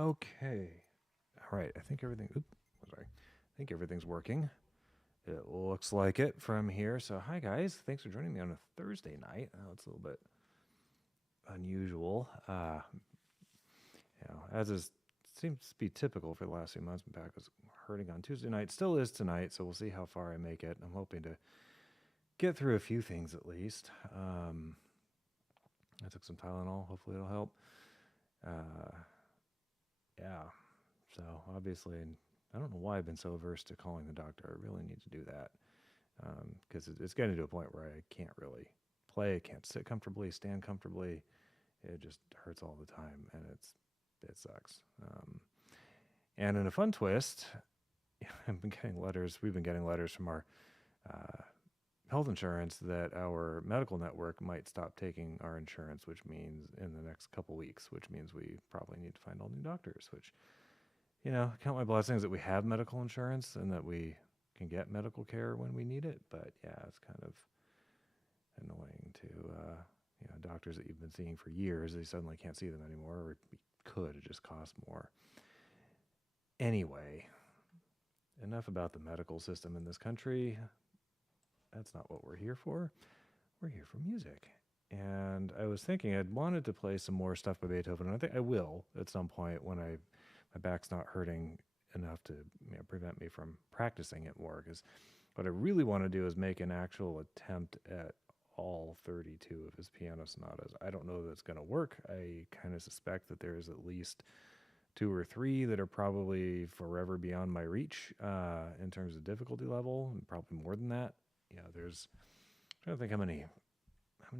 Okay. All right. I think everything. Oops. Sorry. I think everything's working. It looks like it from here. So, hi guys. Thanks for joining me on a Thursday night. It's a little bit unusual. As is seems to be typical for the last few months. My back was hurting on Tuesday night. Still is tonight. So we'll see how far I make it. I'm hoping to get through a few things at least. I took some Tylenol. Hopefully it'll help. Yeah. So obviously, and I don't know why I've been so averse to calling the doctor. I really need to do that because it's getting to a point where I can't really play. I can't sit comfortably, stand comfortably. It just hurts all the time, and it sucks. And in a fun twist, I've been getting letters. We've been getting letters from our health insurance that our medical network might stop taking our insurance, which means in the next couple weeks, which means we probably need to find all new doctors, which, count my blessings that we have medical insurance and that we can get medical care when we need it. But yeah, it's kind of annoying to, doctors that you've been seeing for years, they suddenly can't see them anymore, or could, it just costs more. Anyway, enough about the medical system in this country. That's not what we're here for. We're here for music. And I was thinking I'd wanted to play some more stuff by Beethoven, and I think I will at some point when my back's not hurting enough to prevent me from practicing it more. Because what I really want to do is make an actual attempt at all 32 of his piano sonatas. I don't know that it's going to work. I kind of suspect that there's at least 2 or 3 that are probably forever beyond my reach in terms of difficulty level, and probably more than that. There's, I'm trying to think how many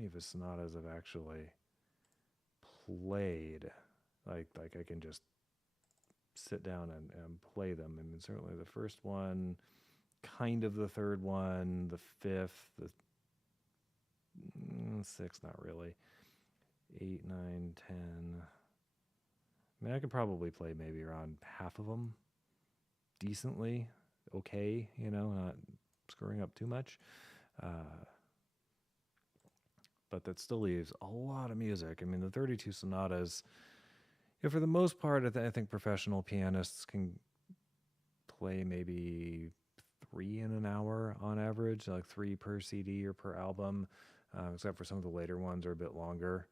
of his sonatas I've actually played. Like I can just sit down and play them. I mean, certainly the first one, kind of the third one, the fifth, the sixth, not really. 8, 9, 10. I mean, I could probably play maybe around half of them decently, okay, not screwing up too much. But that still leaves a lot of music. I mean, the 32 sonatas, for the most part, I think professional pianists can play maybe 3 in an hour on average, like 3 per CD or per album, except for some of the later ones are a bit longer,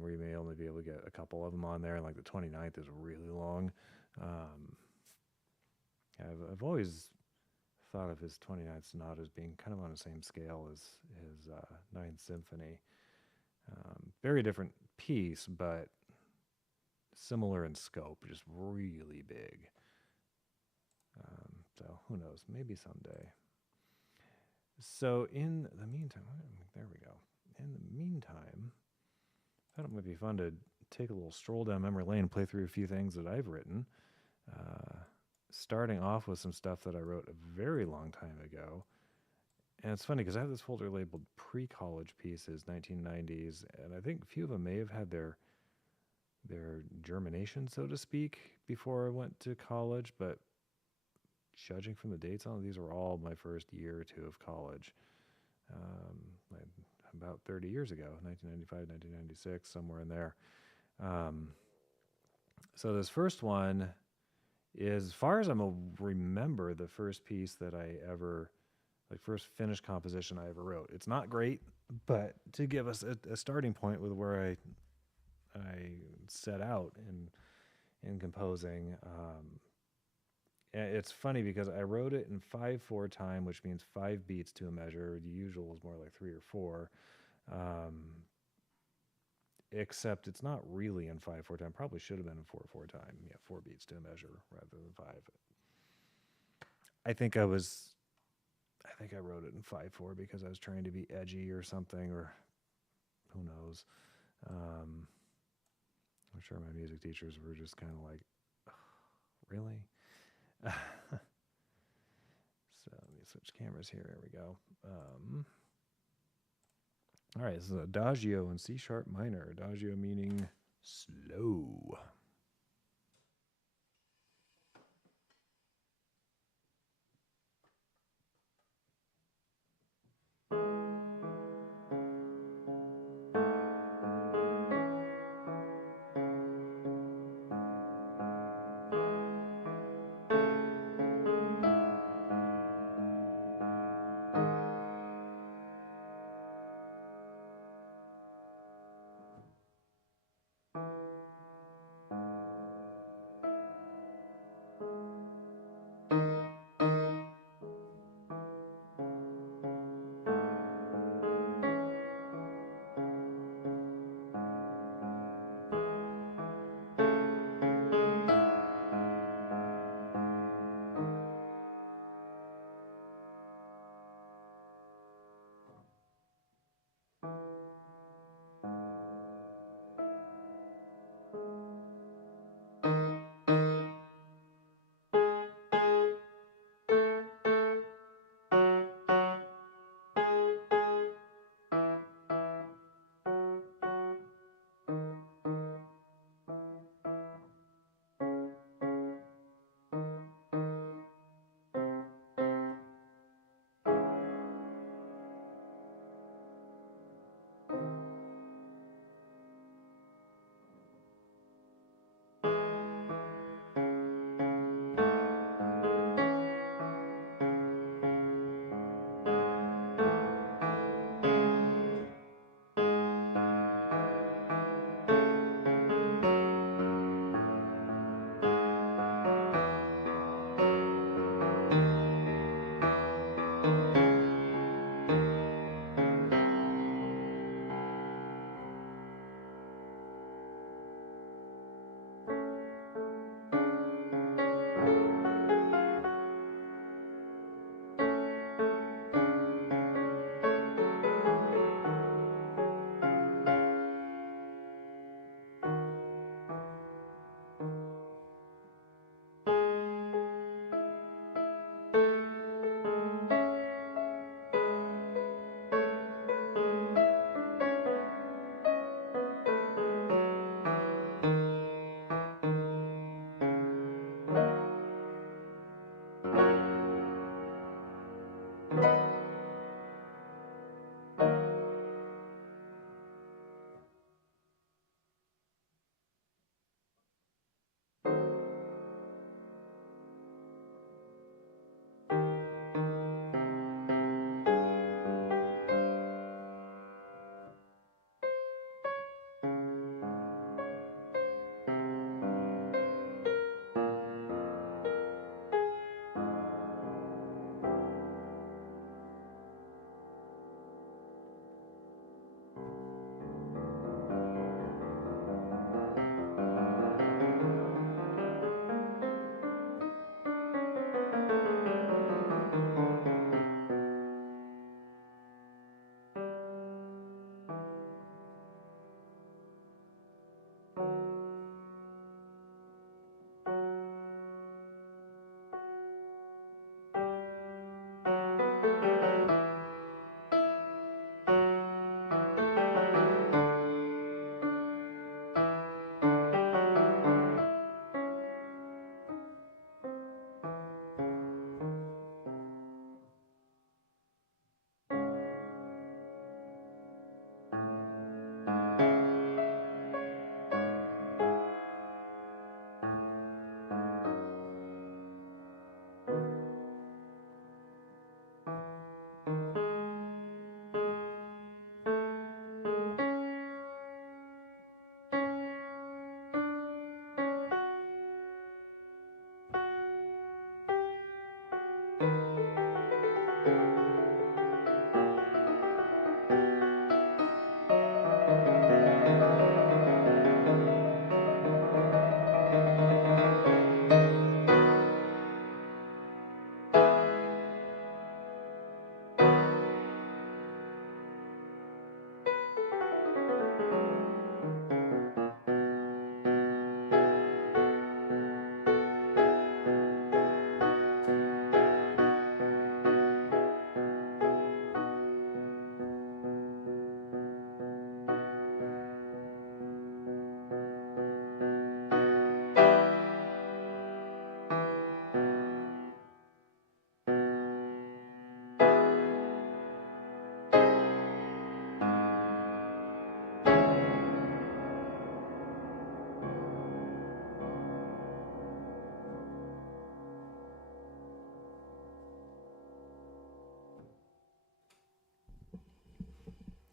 where you may only be able to get a couple of them on there. Like the 29th is really long. I've always thought of his 29th sonata as being kind of on the same scale as his Ninth Symphony. Very different piece, but similar in scope, just really big. So who knows? Maybe someday. So in the meantime, there we go. In the meantime, I thought it might be fun to take a little stroll down memory lane and play through a few things that I've written. Starting off with some stuff that I wrote a very long time ago. And it's funny because I have this folder labeled pre-college pieces, 1990s, and I think a few of them may have had their germination, so to speak, before I went to college, but judging from the dates on these were all my first year or two of college, about 30 years ago, 1995, 1996, somewhere in there. So this first one is, as far as I remember, the first piece that I ever, first finished composition I ever wrote. It's not great, but to give us a starting point with where I set out in composing. It's funny because I wrote it in 5/4 time, which means 5 beats to a measure. The usual is more like 3 or 4. Except it's not really in 5/4 time. Probably should have been in 4/4 time. 4 beats to a measure rather than 5. I think I wrote it in 5/4 because I was trying to be edgy or something, or who knows. I'm sure my music teachers were just kind of like, really? So let me switch cameras here. There we go. All right, this is Adagio in C sharp minor. Adagio meaning slow.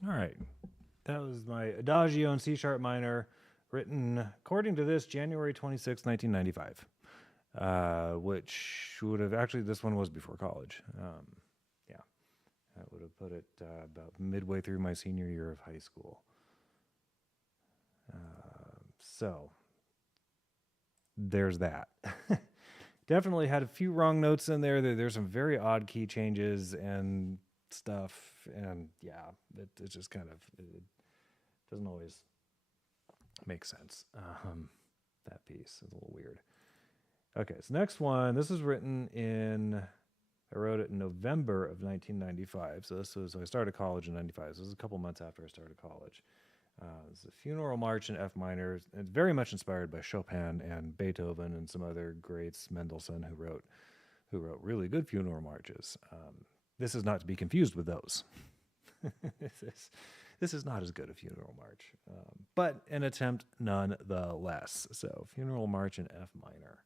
All right. That was my Adagio in C sharp minor, written, according to this, January 26, 1995, which would have actually, this one was before college. Yeah, that would have put it about midway through my senior year of high school. So there's that. Definitely had a few wrong notes in there. There's some very odd key changes and stuff. And yeah, it's just kind of, it doesn't always make sense. That piece is a little weird. Okay, so next one. This is written in, I wrote it in November of 1995. So I started college in 95. So this is a couple months after I started college. It's a funeral march in F minor. It's very much inspired by Chopin and Beethoven and some other greats, Mendelssohn, who wrote really good funeral marches. This is not to be confused with those. This is not as good a funeral march, but an attempt nonetheless. So, funeral march in F minor.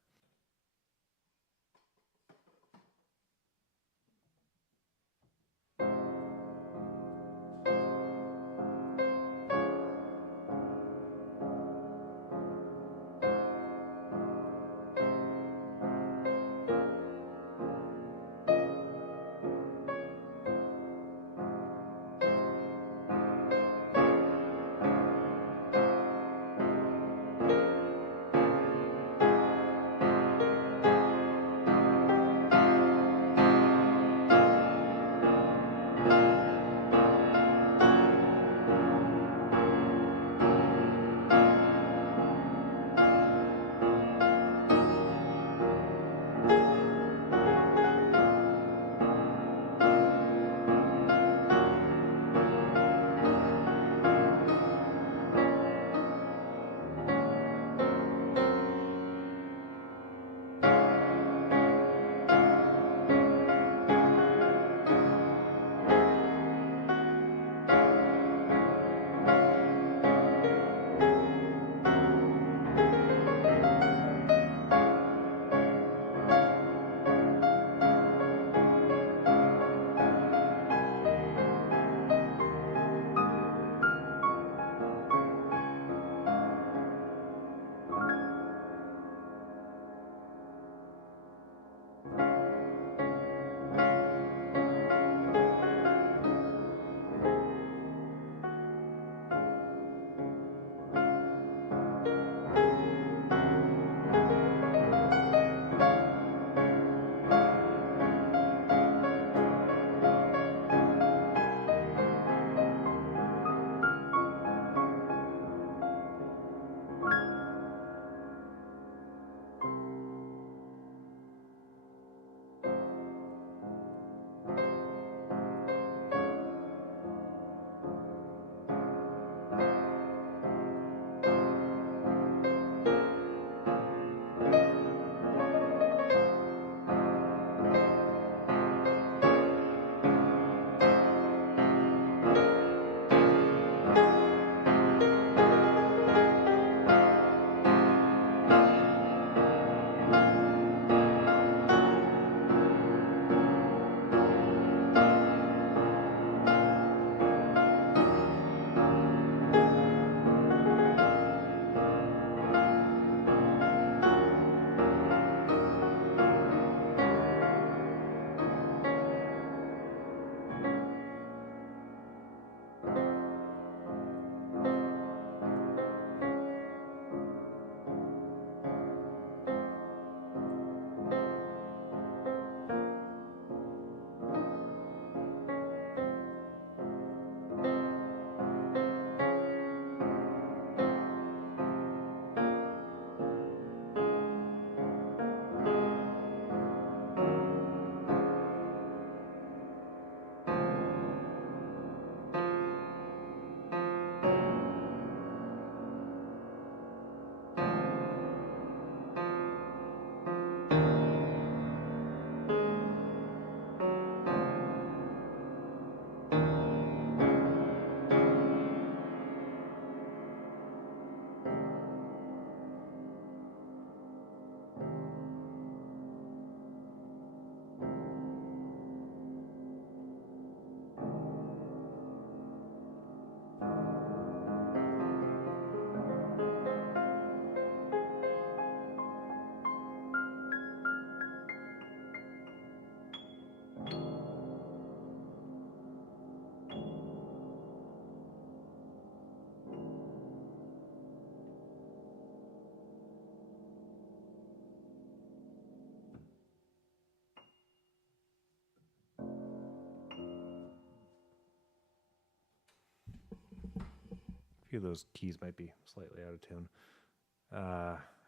few of those keys might be slightly out of tune.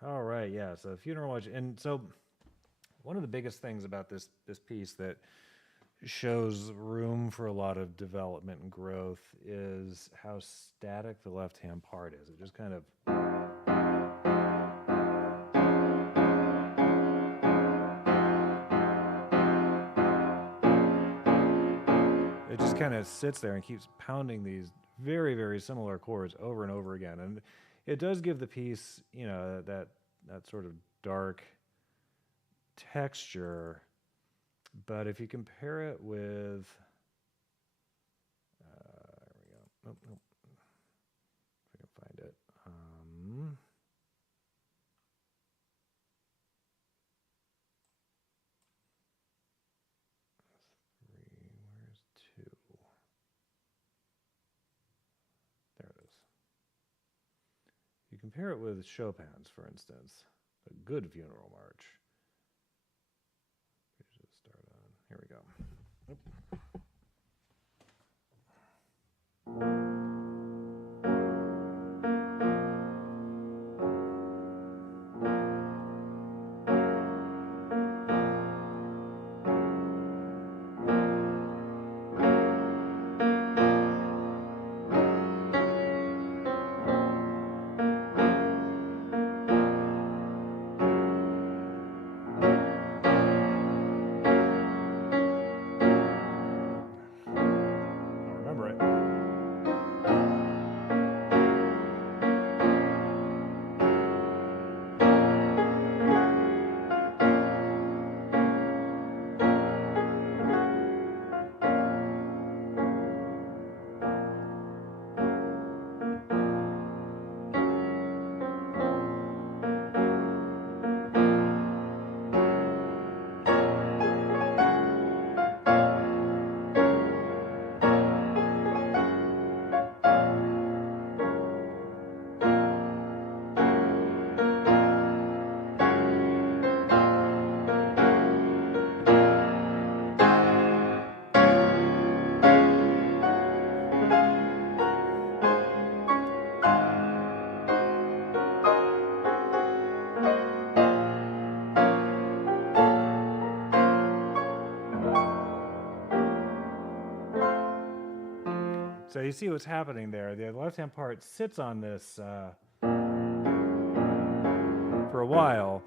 All right, yeah. So funeral watch, and so one of the biggest things about this piece that shows room for a lot of development and growth is how static the left-hand part is. It just kind of sits there and keeps pounding these very, very similar chords over and over again. And it does give the piece, that sort of dark texture. But if you compare it with, there we go. Nope. If I can find it. Where's 2? There it is. You compare it with Chopin's, for instance, a good funeral march. Here we go. Oop. So you see what's happening there. The left-hand part sits on this for a while,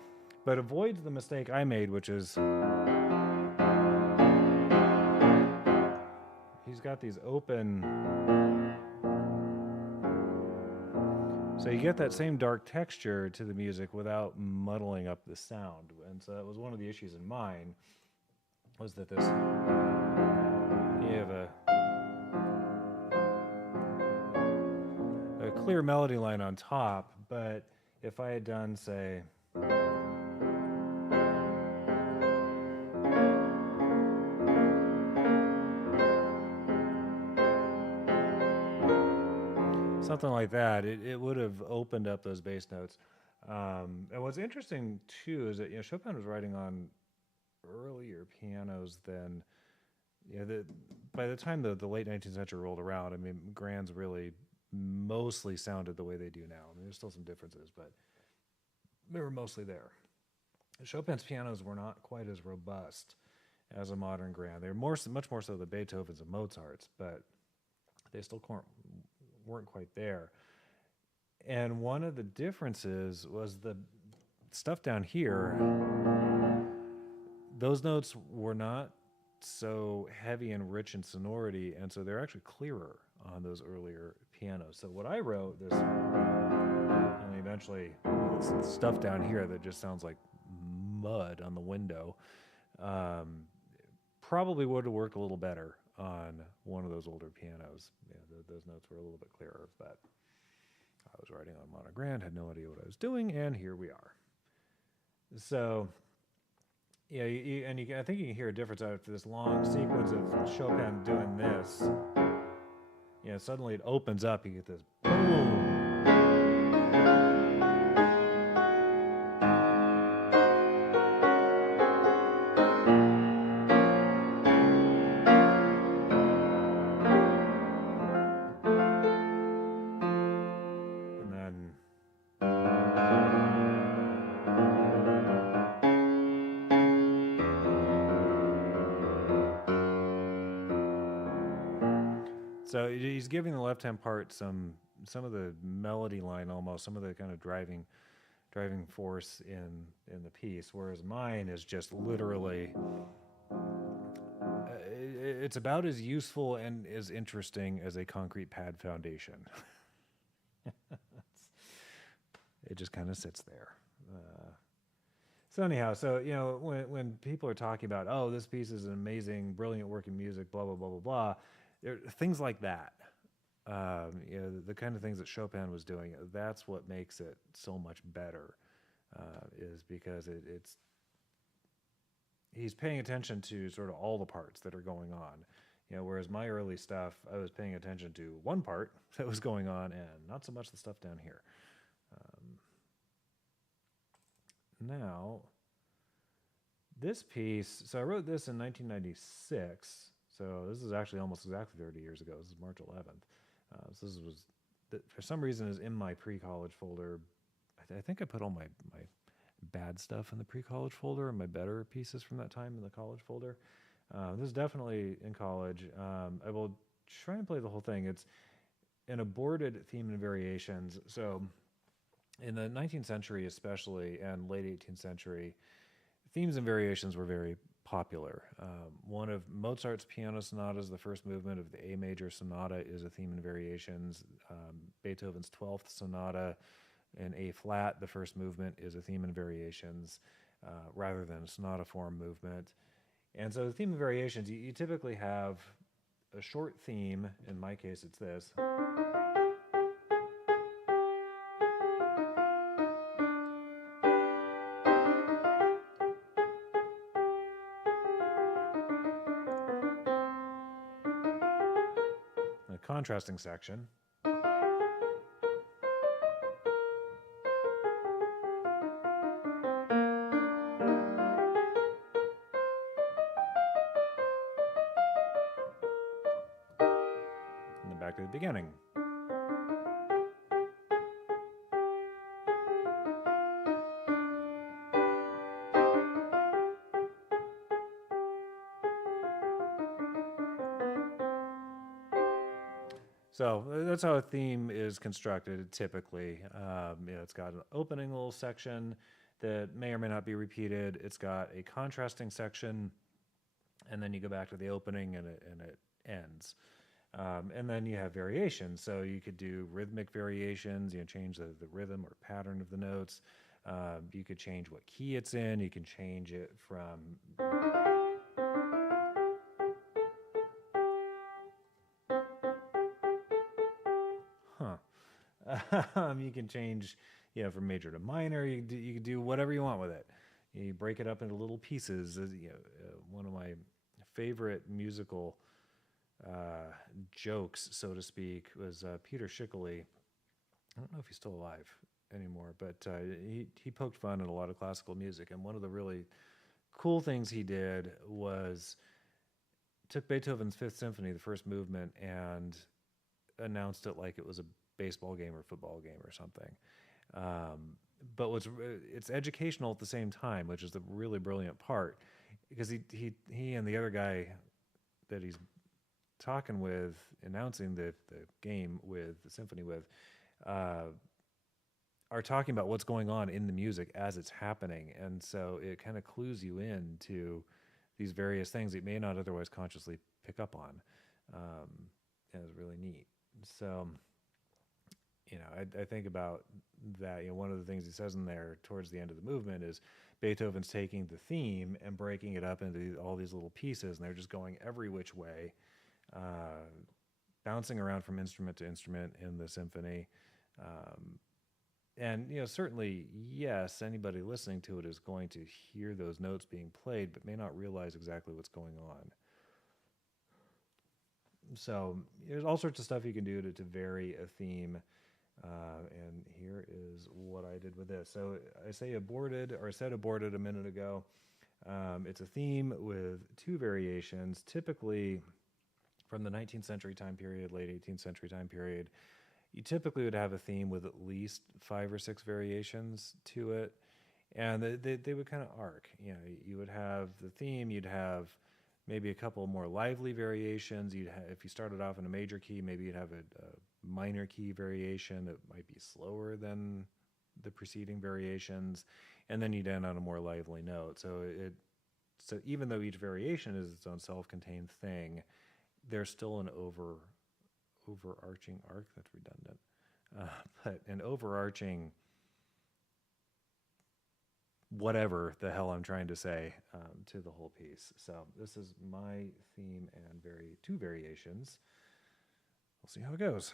but avoids the mistake I made, which is he's got these open. So you get that same dark texture to the music without muddling up the sound. And so that was one of the issues in mine, was that this, you have a clear melody line on top, but if I had done, say, something like that, it would have opened up those bass notes. And what's interesting too is that Chopin was writing on earlier pianos than by the time the late 19th century rolled around. I mean, grands really mostly sounded the way they do now. I mean, there's still some differences, but they were mostly there. Chopin's pianos were not quite as robust as a modern grand. They were much more so the Beethovens and Mozarts, but they still weren't quite there. And one of the differences was the stuff down here. Those notes were not so heavy and rich in sonority, and so they're actually clearer on those earlier pianos. So what I wrote, and eventually this stuff down here that just sounds like mud on the window, probably would have worked a little better on one of those older pianos. Those notes were a little bit clearer, but I was writing on mono grand, had no idea what I was doing, and here we are. So yeah, I think you can hear a difference after this long sequence of Chopin doing this. Suddenly it opens up, you get this boom. So he's giving the left-hand part some of the melody line, almost some of the kind of driving force in the piece, whereas mine is just literally it's about as useful and as interesting as a concrete pad foundation. It just kind of sits there. So anyhow, so when people are talking about, oh, this piece is an amazing, brilliant work in music, blah blah blah blah blah, things like that. The kind of things that Chopin was doing, that's what makes it so much better, is because he's paying attention to sort of all the parts that are going on. Whereas my early stuff, I was paying attention to one part that was going on and not so much the stuff down here. Now, this piece, so I wrote this in 1996, so this is actually almost exactly 30 years ago. This is March 11th. So this was, for some reason, is in my pre-college folder. I think I put all my bad stuff in the pre-college folder and my better pieces from that time in the college folder. This is definitely in college. I will try and play the whole thing. It's an aborted theme and variations. So in the 19th century especially, and late 18th century, themes and variations were very popular. One of Mozart's piano sonatas, the first movement of the A major sonata, is a theme and variations. Beethoven's 12th sonata in A flat, the first movement, is a theme and variations, rather than a sonata form movement. And so the theme and variations, you typically have a short theme. In my case, it's this. A contrasting section. And then back to the beginning. So that's how a theme is constructed typically. It's got an opening little section that may or may not be repeated. It's got a contrasting section, and then you go back to the opening and it ends. And then you have variations. So you could do rhythmic variations, change the rhythm or pattern of the notes. You could change what key it's in. You can change it from... you can change, from major to minor. You can do whatever you want with it. You break it up into little pieces. One of my favorite musical jokes, so to speak, was Peter Schickele. I don't know if he's still alive anymore, but he poked fun at a lot of classical music. And one of the really cool things he did was took Beethoven's Fifth Symphony, the first movement, and announced it like it was a baseball game or football game or something. But it's educational at the same time, which is the really brilliant part, because he and the other guy that he's talking with, announcing the game with, the symphony with, are talking about what's going on in the music as it's happening. And so it kind of clues you in to these various things that you may not otherwise consciously pick up on. And it's really neat. So, I think about that. One of the things he says in there towards the end of the movement is Beethoven's taking the theme and breaking it up into all these little pieces, and they're just going every which way, bouncing around from instrument to instrument in the symphony. And certainly, yes, anybody listening to it is going to hear those notes being played, but may not realize exactly what's going on. So there's all sorts of stuff you can do to vary a theme. And here is what I did with this. So I said aborted a minute ago. It's a theme with two variations, typically from the 19th century time period, late 18th century time period. You typically would have a theme with at least 5 or 6 variations to it. And they would kind of arc. You would have the theme, you'd have maybe a couple more lively variations. If you started off in a major key, maybe you'd have a minor key variation that might be slower than the preceding variations, and then you'd end on a more lively note. So even though each variation is its own self-contained thing, there's still an overarching arc. That's redundant, but an overarching whatever the hell I'm trying to say to the whole piece. So this is my theme and two variations. We'll see how it goes.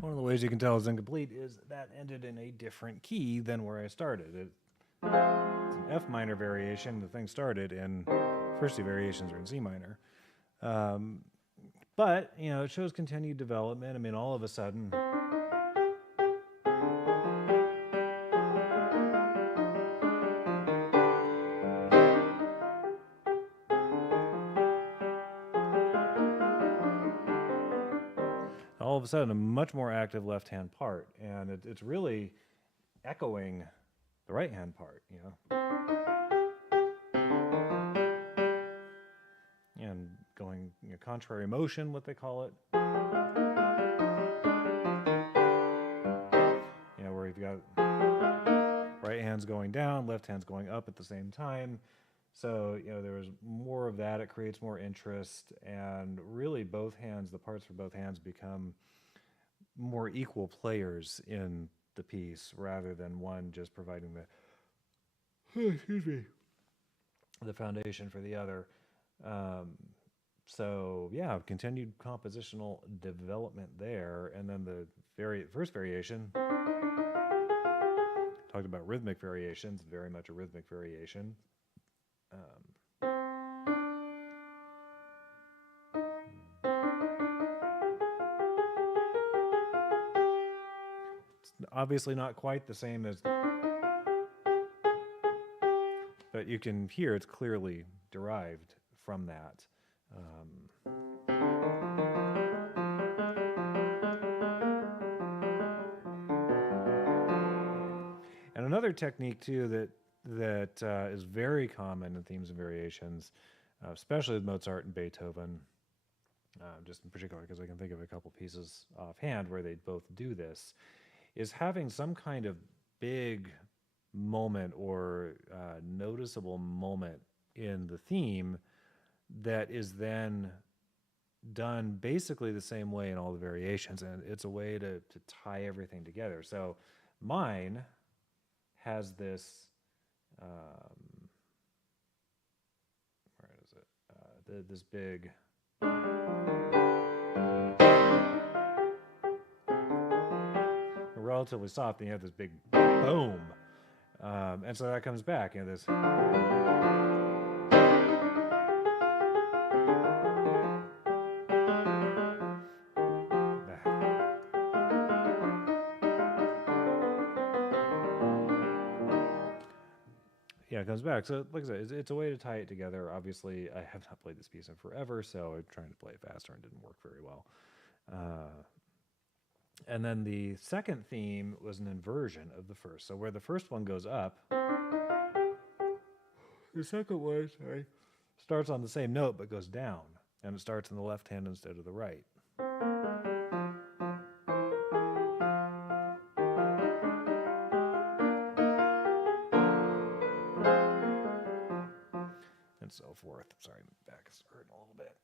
One of the ways you can tell it's incomplete is that ended in a different key than where I started. It's an F minor variation. The thing started in first two variations are in C minor. But, you know, it shows continued development. I mean, all of a sudden, a much more active left-hand part, and it's really echoing the right-hand part, you know, and going, you know, contrary motion, what they call it. You know, where you've hand's going down, left hand's going up at the same time. So, there's more of that. It creates more interest, and really both hands, the parts for both hands become more equal players in the piece rather than one just providing excuse me, the foundation for the other. So yeah, continued compositional development there, and then the first variation talked about rhythmic variations, very much a rhythmic variation. It's obviously not quite the same as, but you can hear it's clearly derived from that. And another technique too that is very common in themes and variations, especially with Mozart and Beethoven, just in particular because I can think of a couple pieces offhand where they both do this, is having some kind of big moment or noticeable moment in the theme that is then done basically the same way in all the variations, and it's a way to tie everything together. So mine has this, where is it? This big, relatively soft, and you have this big boom. And so that comes back, this. Yeah, it comes back. So, like I said, it's a way to tie it together. Obviously, I have not played this piece in forever, so I'm trying to play it faster and didn't work very well. And then the second theme was an inversion of the first. So where the first one goes up, the second one, starts on the same note but goes down, and it starts in the left hand instead of the right. And so forth. Sorry, my back is hurting a little bit.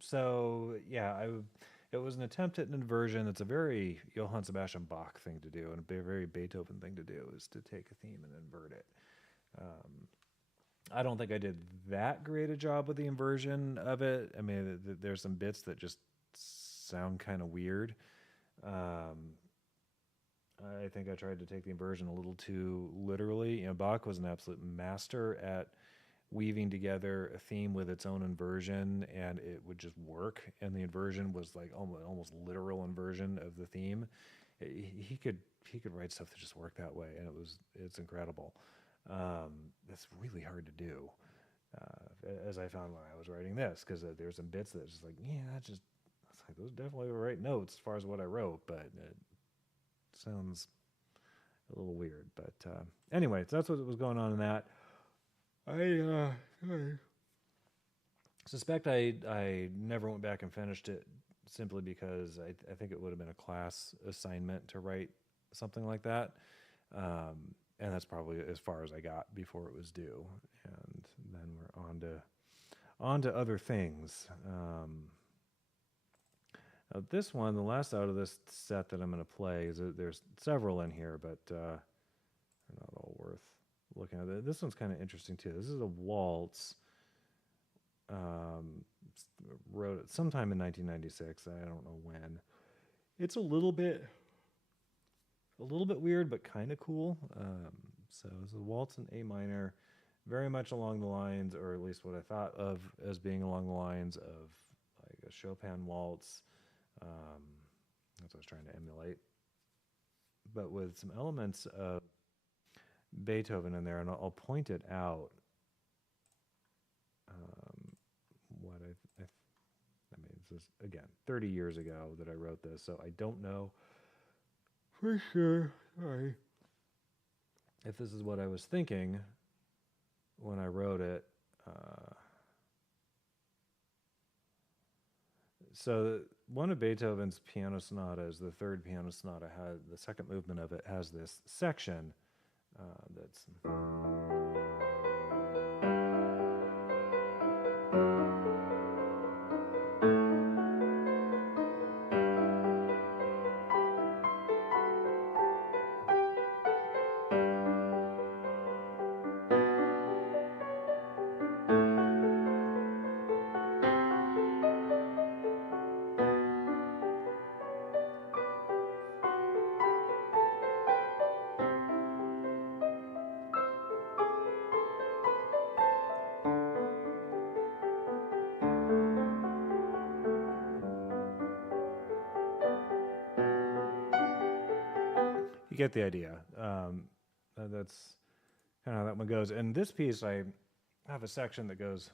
So yeah, it was an attempt at an inversion. It's a very Johann Sebastian Bach thing to do, and a very Beethoven thing to do, is to take a theme and invert it. I don't think I did that great a job with the inversion of it. I mean, there's some bits that just sound kind of weird. I think I tried to take the inversion a little too literally. Bach was an absolute master at weaving together a theme with its own inversion, and it would just work. And the inversion was like almost literal inversion of the theme. He could write stuff that just worked that way, and it's incredible. It's really hard to do, as I found when I was writing this, because there's some bits that's just like, like, those definitely were right notes as far as what I wrote, but it sounds a little weird. But anyway, so that's what was going on in that. I suspect I never went back and finished it, simply because I think it would have been a class assignment to write something like that. And that's probably as far as I got before it was due. And then we're on to other things. This one, the last out of this set that I'm going to play, there's several in here, but they're not all worth looking at. This one's kind of interesting too. This is a waltz. Wrote it sometime in 1996. I don't know when. It's a little bit weird, but kind of cool. So it's a waltz in A minor, very much along the lines, or at least what I thought of as being along the lines of like a Chopin waltz. That's what I was trying to emulate, but with some elements of Beethoven in there, and I'll point it out. What I mean, this is again 30 years ago that I wrote this, so I don't know for sure. Sorry, if this is what I was thinking when I wrote it. So one of Beethoven's piano sonatas, the third piano sonata, had the second movement of it has this section that's you get the idea. That's kind of how that one goes. And this piece, I have a section that goes.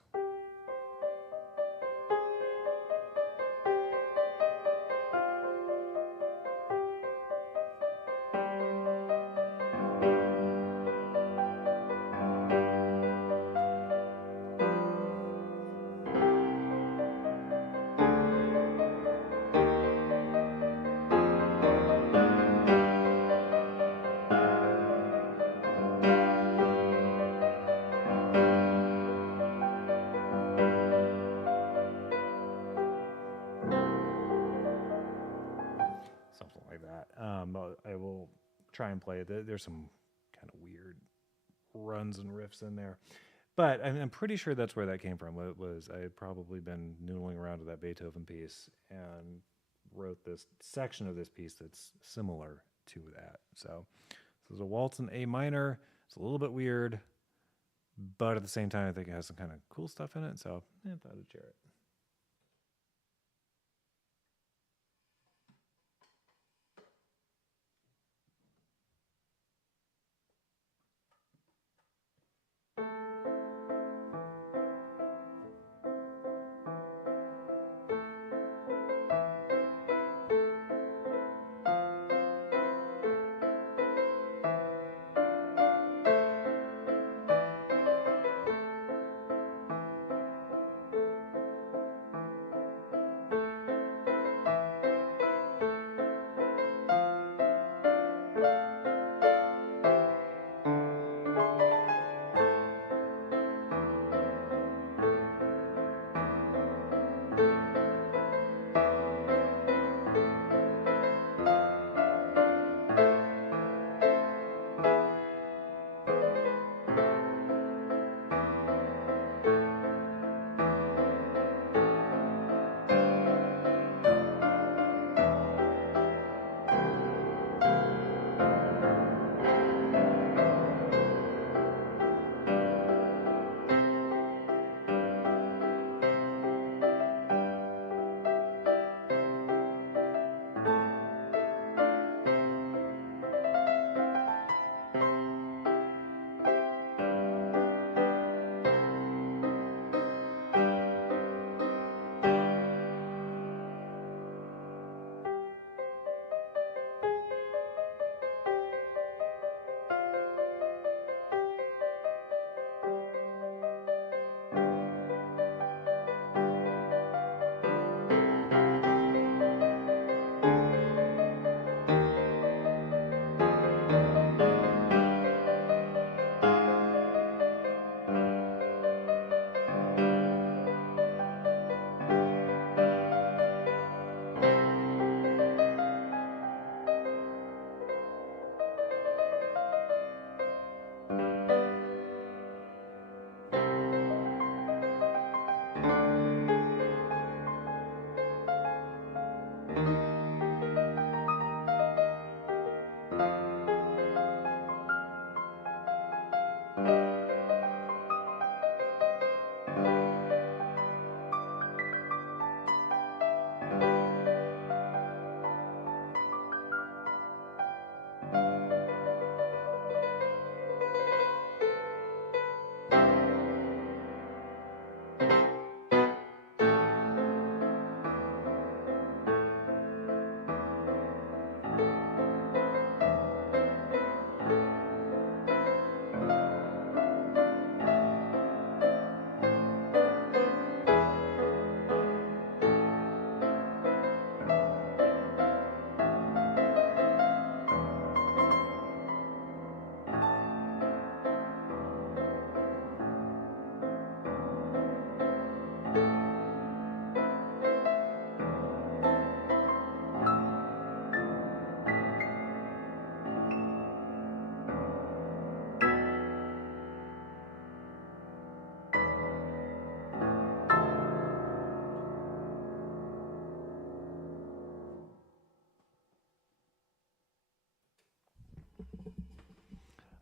Something like that. I will try and play it. There's some kind of weird runs and riffs in there, but I'm pretty sure that's where that came from. It was I had probably been noodling around to that Beethoven piece and wrote this section of this piece that's similar to that. So this is a waltz in A minor. It's a little bit weird, but at the same time, I think it has some kind of cool stuff in it. So I thought I'd share it.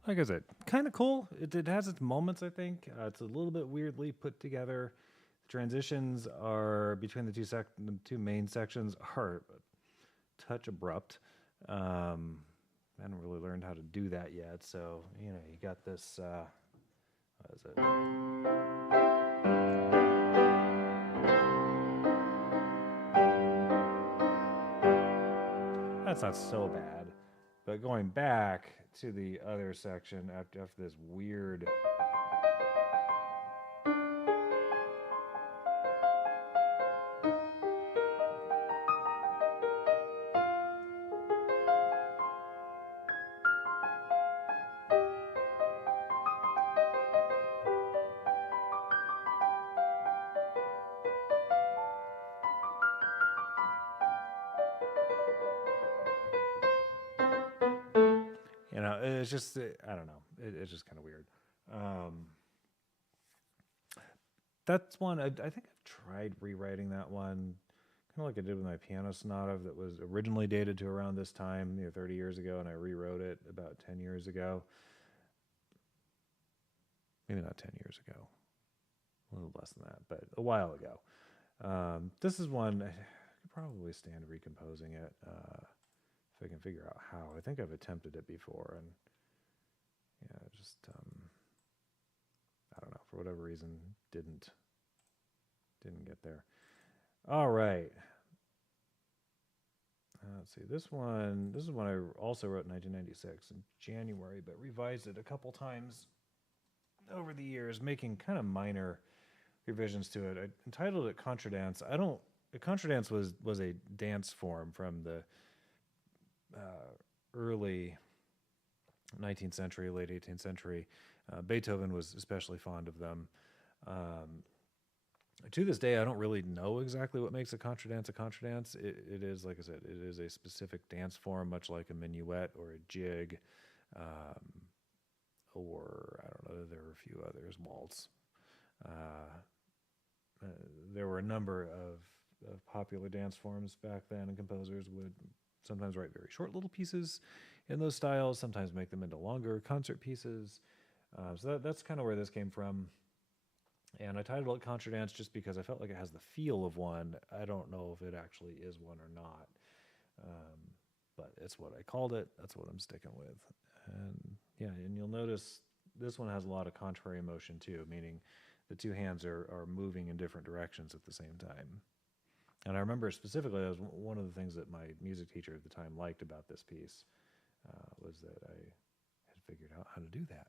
like I said, kind of cool. It has its moments, I think. It's a little bit weirdly put together. The transitions are between the two main sections are a touch abrupt. I haven't really learned how to do that yet. So, you got this, what is it? That's not so bad. But going back to the other section after this weird. It's just, I don't know. It's just kind of weird. That's one, I think I've tried rewriting that one, kind of like I did with my piano sonata that was originally dated to around this time, 30 years ago, and I rewrote it about 10 years ago. Maybe not 10 years ago. A little less than that, but a while ago. This is one, I could probably stand recomposing it. If I can figure out how. I think I've attempted it before, and just I don't know, for whatever reason didn't get there. All right. Let's see. This is one I also wrote in 1996 in January, but revised it a couple times over the years, making kind of minor revisions to it. I entitled it Contradance. Contradance was a dance form from the early 19th century, late 18th century. Beethoven was especially fond of them. To this day, I don't really know exactly what makes a contradance a contradance. It is, like I said, it is a specific dance form, much like a minuet or a jig, or I don't know, there are a few others, waltz. There were a number of popular dance forms back then, and composers would sometimes write very short little pieces in those styles, sometimes make them into longer concert pieces. So that's kind of where this came from. And I titled it Contradance just because I felt like it has the feel of one. I don't know if it actually is one or not. But it's what I called it. That's what I'm sticking with. And yeah, and you'll notice this one has a lot of contrary motion too, meaning the two hands are moving in different directions at the same time. And I remember specifically, that was one of the things that my music teacher at the time liked about this piece, was that I had figured out how to do that.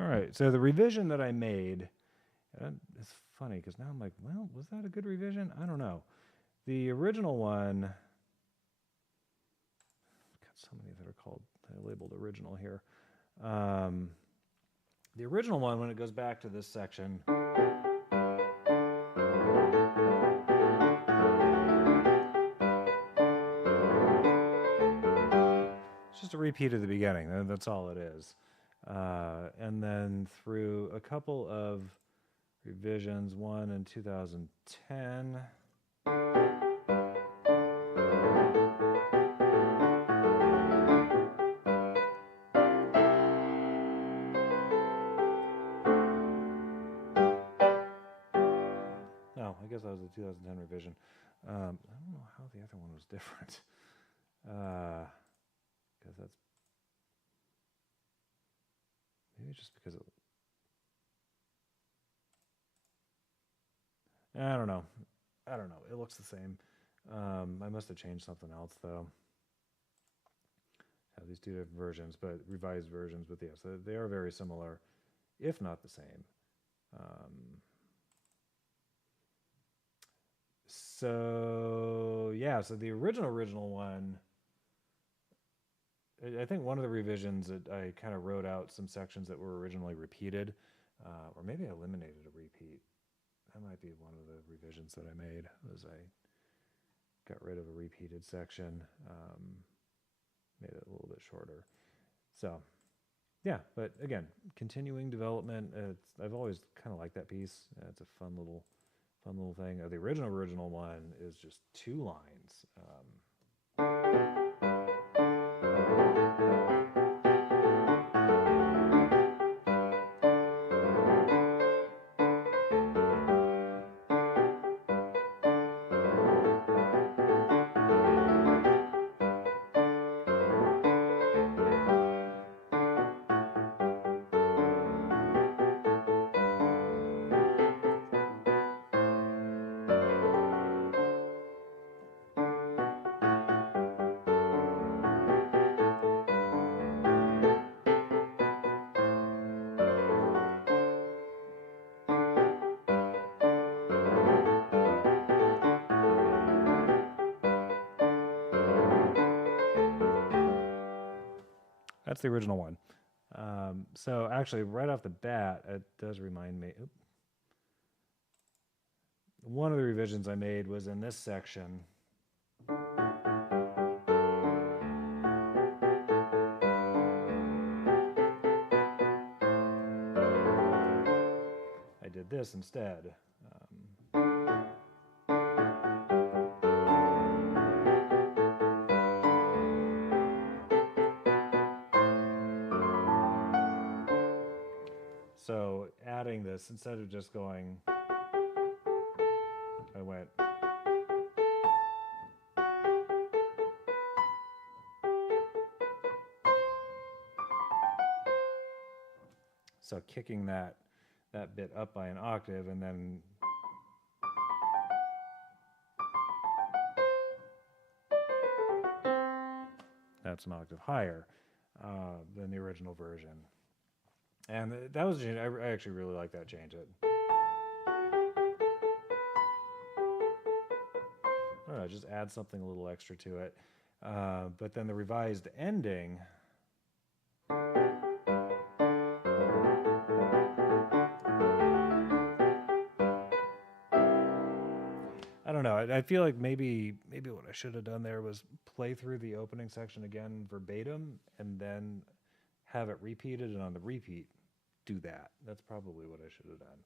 All right, so the revision that I made, it's funny because now I'm like, well, was that a good revision? I don't know. The original one, I've got so many that are labeled original here. The original one, when it goes back to this section, it's just a repeat of the beginning. That's all it is. And then through a couple of revisions, one in 2010. No, I guess that was the 2010 revision. I don't know how the other one was different. because that's maybe just because I don't know. It looks the same. I must have changed something else though. Have these two different versions, but revised versions. But yes, they are very similar, if not the same. So yeah, so the original one, I think one of the revisions that I kind of wrote out some sections that were originally repeated, or maybe I eliminated a repeat. That might be one of the revisions that I made, was I got rid of a repeated section, made it a little bit shorter. So yeah, but again, continuing development. I've always kind of liked that piece. It's a fun little thing. The original one is just 2 lines. That's the original one. So actually, right off the bat, it does remind me. One of the revisions I made was in this section. I did this instead. So adding this, instead of just going, I went. So kicking that bit up by an octave, and then that's an octave higher than the original version. And that was, I actually really like that change. I don't know, just add something a little extra to it. But then the revised ending. I don't know. I feel like maybe what I should have done there was play through the opening section again verbatim, and then have it repeated, and on the repeat, do that. That's probably what I should have done.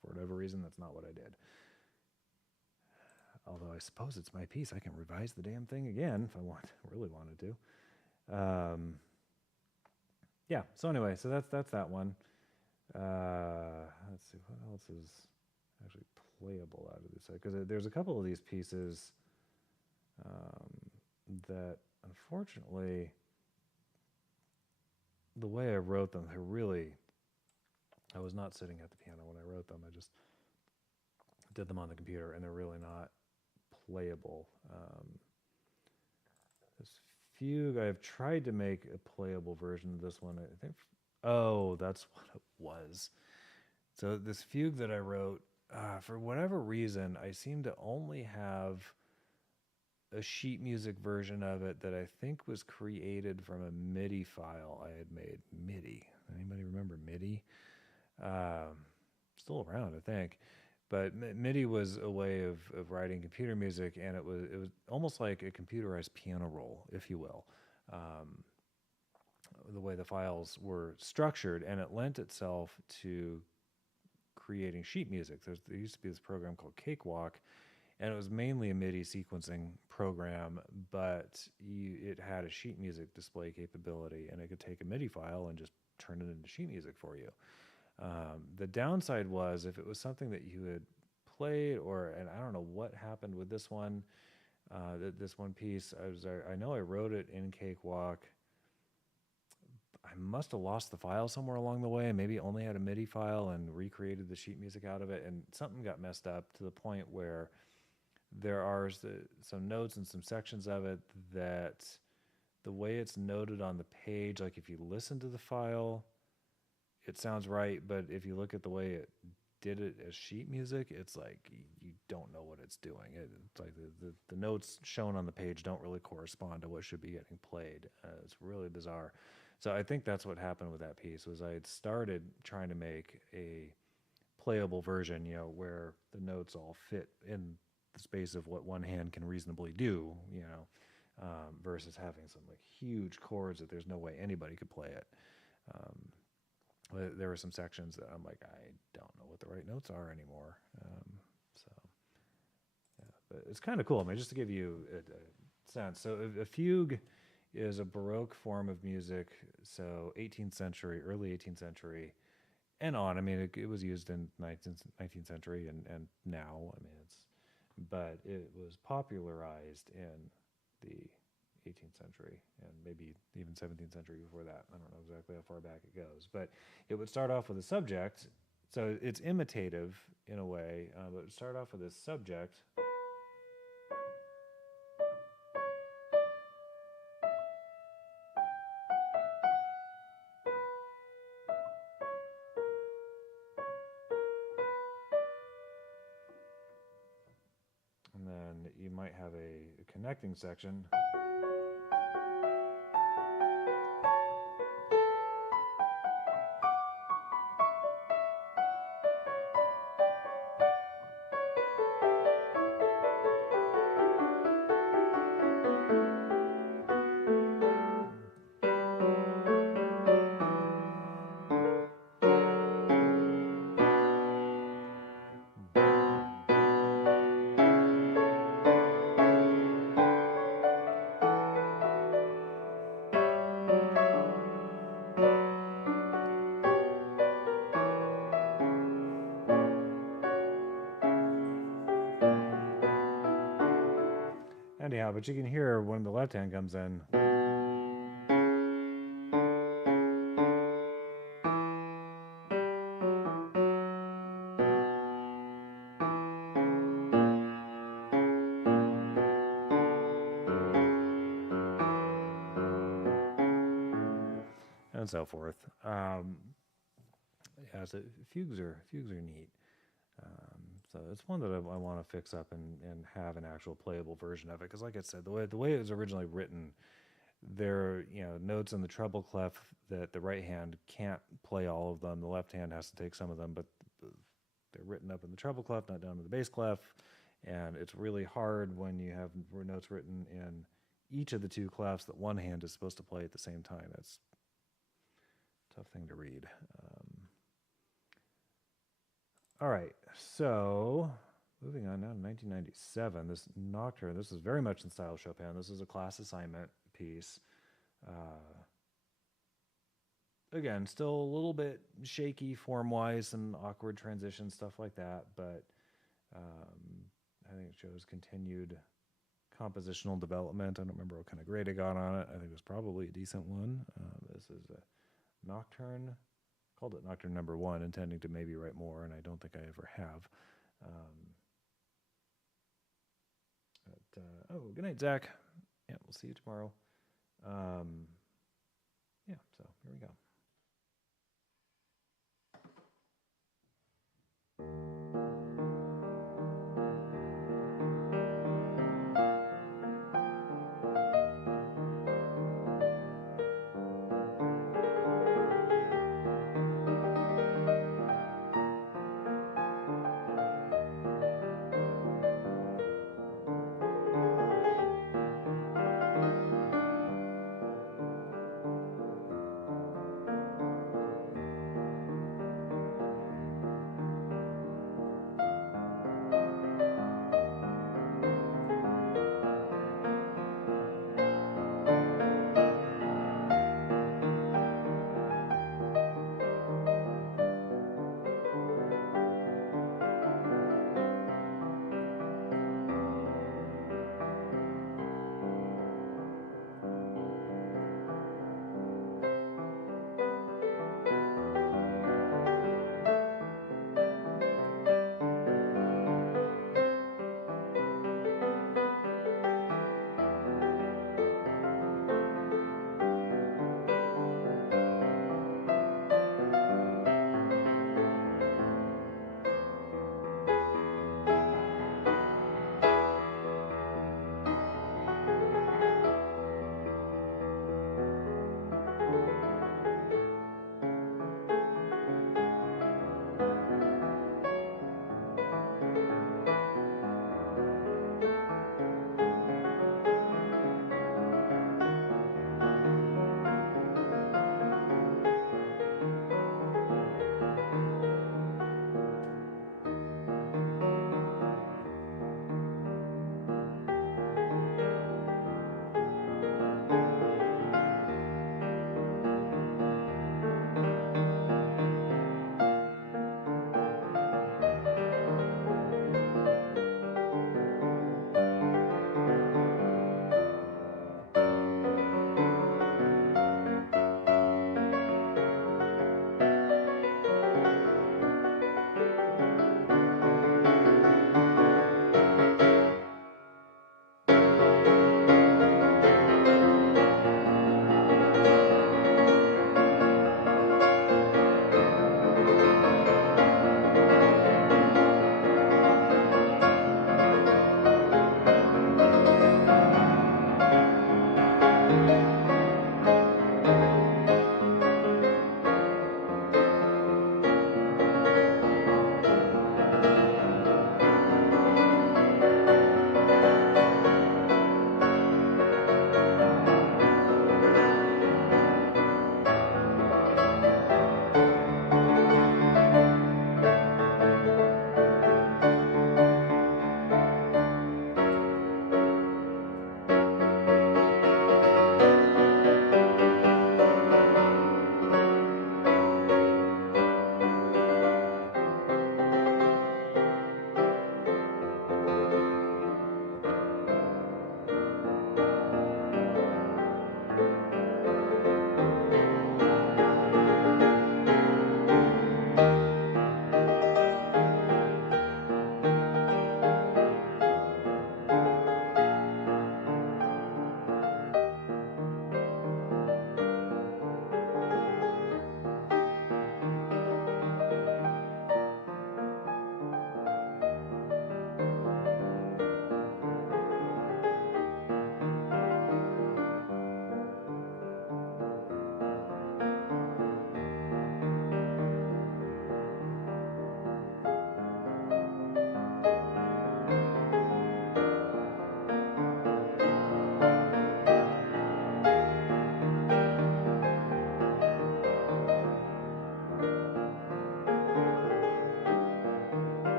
For whatever reason, that's not what I did. Although I suppose it's my piece, I can revise the damn thing again if I really wanted to. Yeah. So anyway, so that's that one. Let's see what else is actually playable out of this, because there's a couple of these pieces that unfortunately, the way I wrote them, I was not sitting at the piano when I wrote them. I just did them on the computer, and they're really not playable. This fugue, I've tried to make a playable version of this one. I think, oh, that's what it was. So this fugue that I wrote, for whatever reason, I seem to only have a sheet music version of it that I think was created from a MIDI file I had made. MIDI. Anybody remember MIDI? Still around, I think. But MIDI was a way of writing computer music, and it was almost like a computerized piano roll, if you will. The way the files were structured, and it lent itself to creating sheet music. There used to be this program called Cakewalk, and it was mainly a MIDI sequencing program, but it had a sheet music display capability, and it could take a MIDI file and just turn it into sheet music for you. The downside was if it was something that you had played, and I don't know what happened with this one, This one piece, I know I wrote it in Cakewalk. I must have lost the file somewhere along the way, and maybe only had a MIDI file and recreated the sheet music out of it, and something got messed up to the point where there are some notes and some sections of it that the way it's noted on the page, like if you listen to the file, it sounds right, but if you look at the way it did it as sheet music, it's like you don't know what it's doing. It's like the notes shown on the page don't really correspond to what should be getting played. It's really bizarre. So I think that's what happened with that piece. Was I had started trying to make a playable version, where the notes all fit in the space of what one hand can reasonably do, versus having some like huge chords that there's no way anybody could play it. There were some sections that I'm like, I don't know what the right notes are anymore. So, yeah, but it's kind of cool. I mean, just to give you a sense. So a fugue is a Baroque form of music. So 18th century, early 18th century, and on. I mean, it was used in 19th century and now. I mean, but it was popularized in the 18th century and maybe even 17th century before that. I don't know exactly how far back it goes, but it would start off with a subject. So it's imitative in a way, but it would start off with a subject. And then you might have a connecting section. Anyhow, but you can hear when the left hand comes in. And so forth. Yeah, so fugues are neat. So it's one that I want to fix up and have an actual playable version of it. Because, like I said, the way it was originally written, there are notes in the treble clef that the right hand can't play all of them. The left hand has to take some of them, but they're written up in the treble clef, not down in the bass clef. And it's really hard when you have notes written in each of the two clefs that one hand is supposed to play at the same time. That's a tough thing to read. All right, so moving on now to 1997. This Nocturne, this is very much in style Chopin. This is a class assignment piece. Again, still a little bit shaky form-wise, some awkward transitions, stuff like that, but I think it shows continued compositional development. I don't remember what kind of grade I got on it. I think it was probably a decent one. This is a Nocturne. Called it Nocturne number 1, intending to maybe write more, and I don't think I ever have. Good night, Zach. Yeah, we'll see you tomorrow. Yeah, so here we go.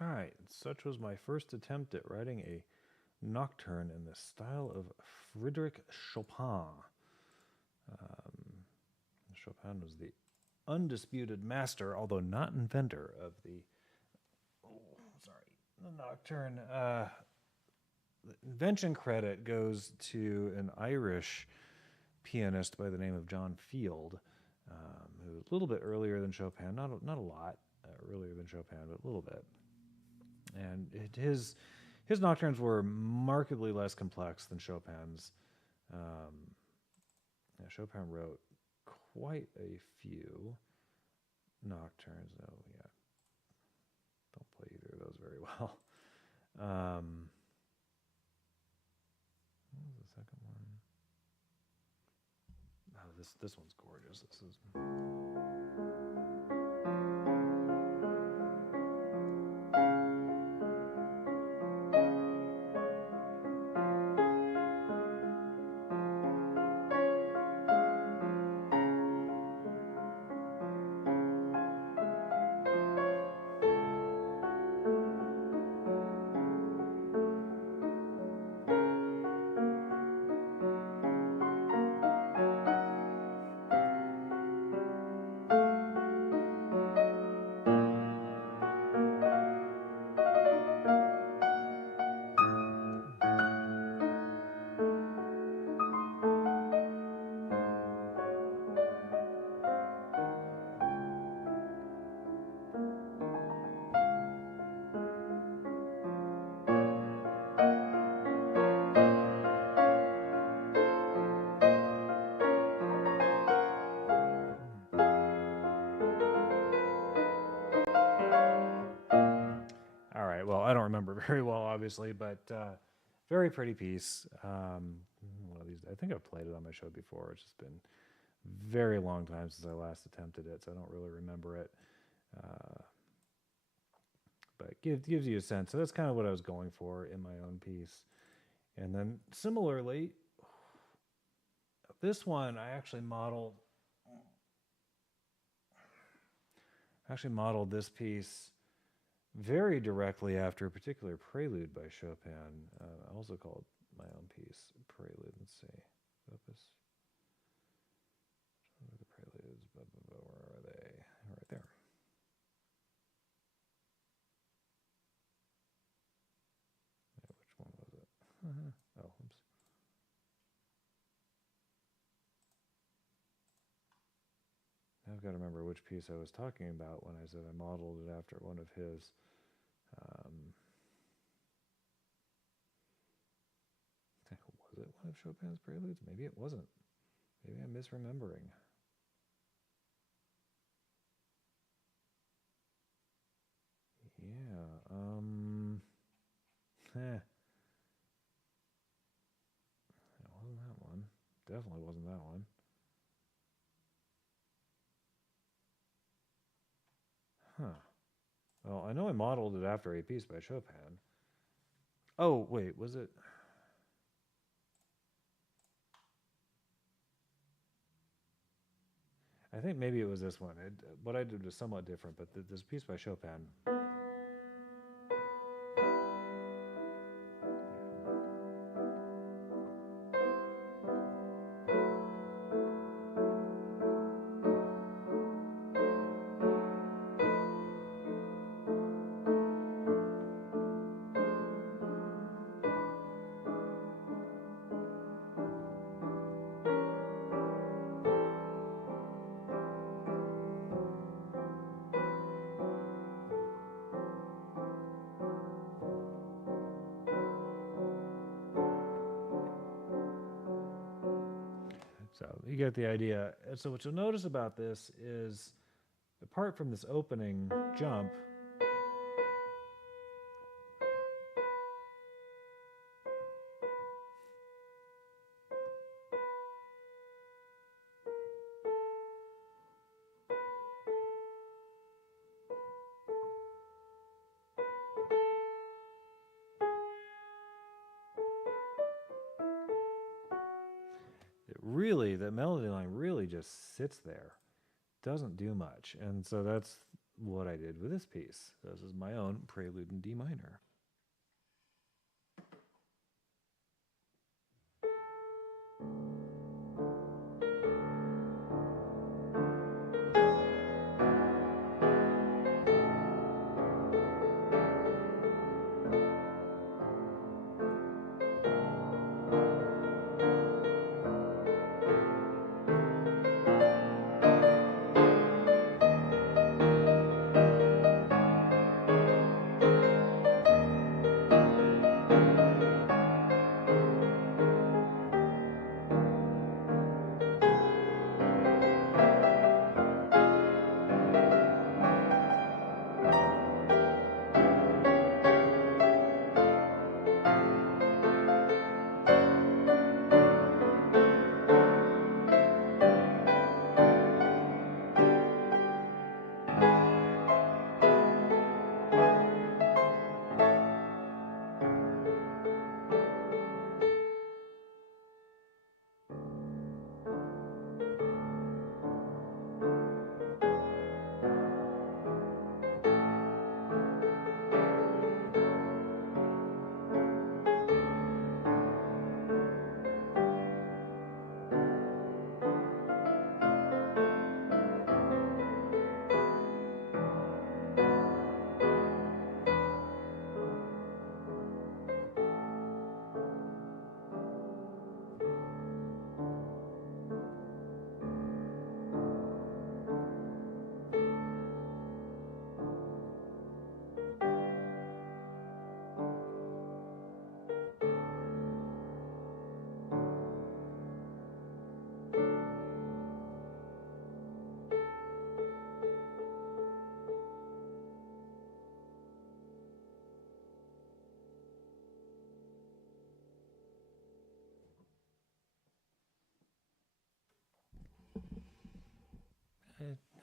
All right, such was my first attempt at writing a nocturne in the style of Frédéric Chopin. Chopin was the undisputed master, although not inventor, of the nocturne. The invention credit goes to an Irish pianist by the name of John Field, who was a little bit earlier than Chopin, not a lot earlier than Chopin, but a little bit. And his nocturnes were markedly less complex than Chopin's. Chopin wrote quite a few nocturnes. Oh, yeah. Don't play either of those very well. What was the second one? Oh, this one's gorgeous. This is... All right. Well, I don't remember very well, obviously, but very pretty piece. One of these, I think I've played it on my show before. It's just been very long time since I last attempted it, so I don't really remember it. But gives you a sense. So that's kind of what I was going for in my own piece. And then similarly, this one I actually modeled this piece very directly after a particular prelude by Chopin. I also called my own piece Prelude. Let's see. Opus. The preludes. Where are they? Right there. Yeah, which one was it? Oh, oops. I've got to remember which piece I was talking about when I said I modeled it after one of his. Was it one of Chopin's preludes? Maybe it wasn't. Maybe I'm misremembering. Yeah. It wasn't that one. Definitely wasn't that one. Huh. Well, I know I modeled it after a piece by Chopin. Oh, wait, was it? I think maybe it was this one. What I did was somewhat different, but this piece by Chopin. So you get the idea. So what you'll notice about this is, apart from this opening jump, the melody line really just sits there, doesn't do much. And so that's what I did with this piece. This is my own prelude in D minor.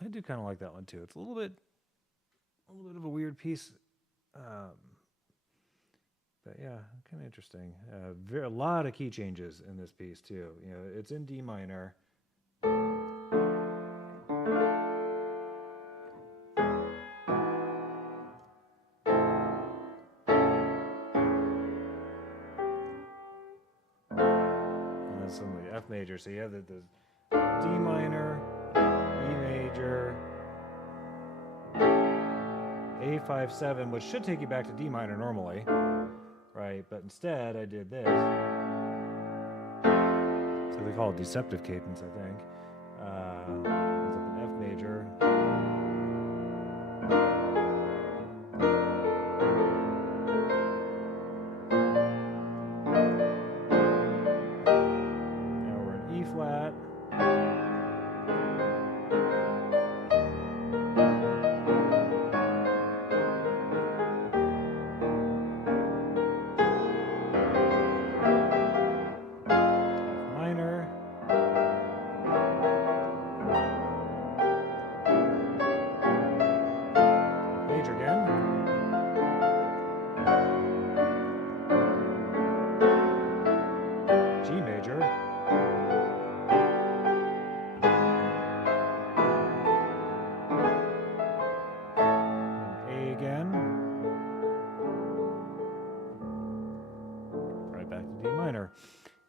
I do kind of like that one too. It's a little bit of a weird piece, but yeah, kind of interesting. A lot of key changes in this piece too. You know, it's in D minor. And that's some of the F major. So you have the D minor, E major, A5/7, which should take you back to D minor normally, right? But instead, I did this. So they call it deceptive cadence, I think. Ends up in F major. Now we're in E flat.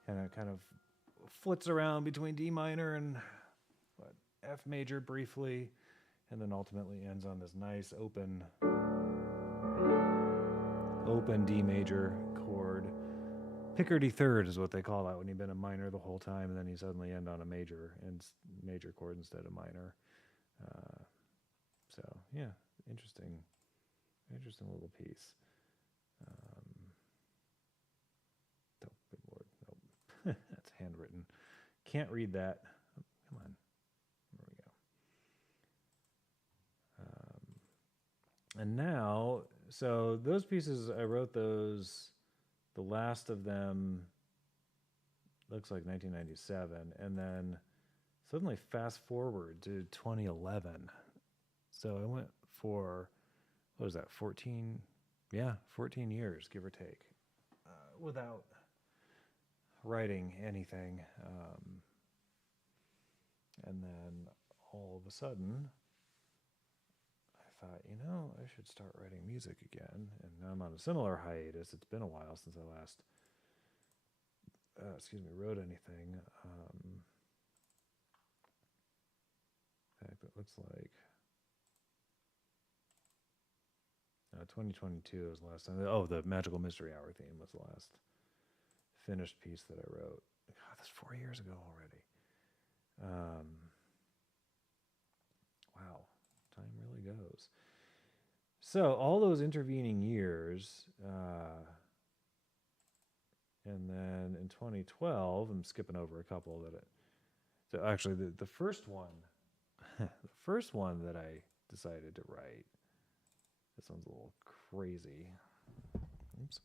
And it kind of flits around between D minor and F major briefly, and then ultimately ends on this nice open D major chord. Picardy third is what they call that when you've been a minor the whole time, and then you suddenly end on a major chord instead of minor. So yeah, interesting little piece. Oh, good Lord, nope. That's handwritten. Can't read that. Oh, come on. There we go. And now, so those pieces, I wrote those, the last of them looks like 1997, and then suddenly fast forward to 2011. So I went for, what was that, 14? Yeah, 14 years, give or take, without writing anything. And then all of a sudden, I thought, I should start writing music again. And now I'm on a similar hiatus. It's been a while since I last, wrote anything. In fact, it looks like 2022 was the last time. Oh, the Magical Mystery Hour theme was the last finished piece that I wrote. God, that's 4 years ago already. Wow, time really goes. So all those intervening years, and then in 2012, I'm skipping over a couple so actually the first one, the first one that I decided to write, this one's a little crazy. Oops.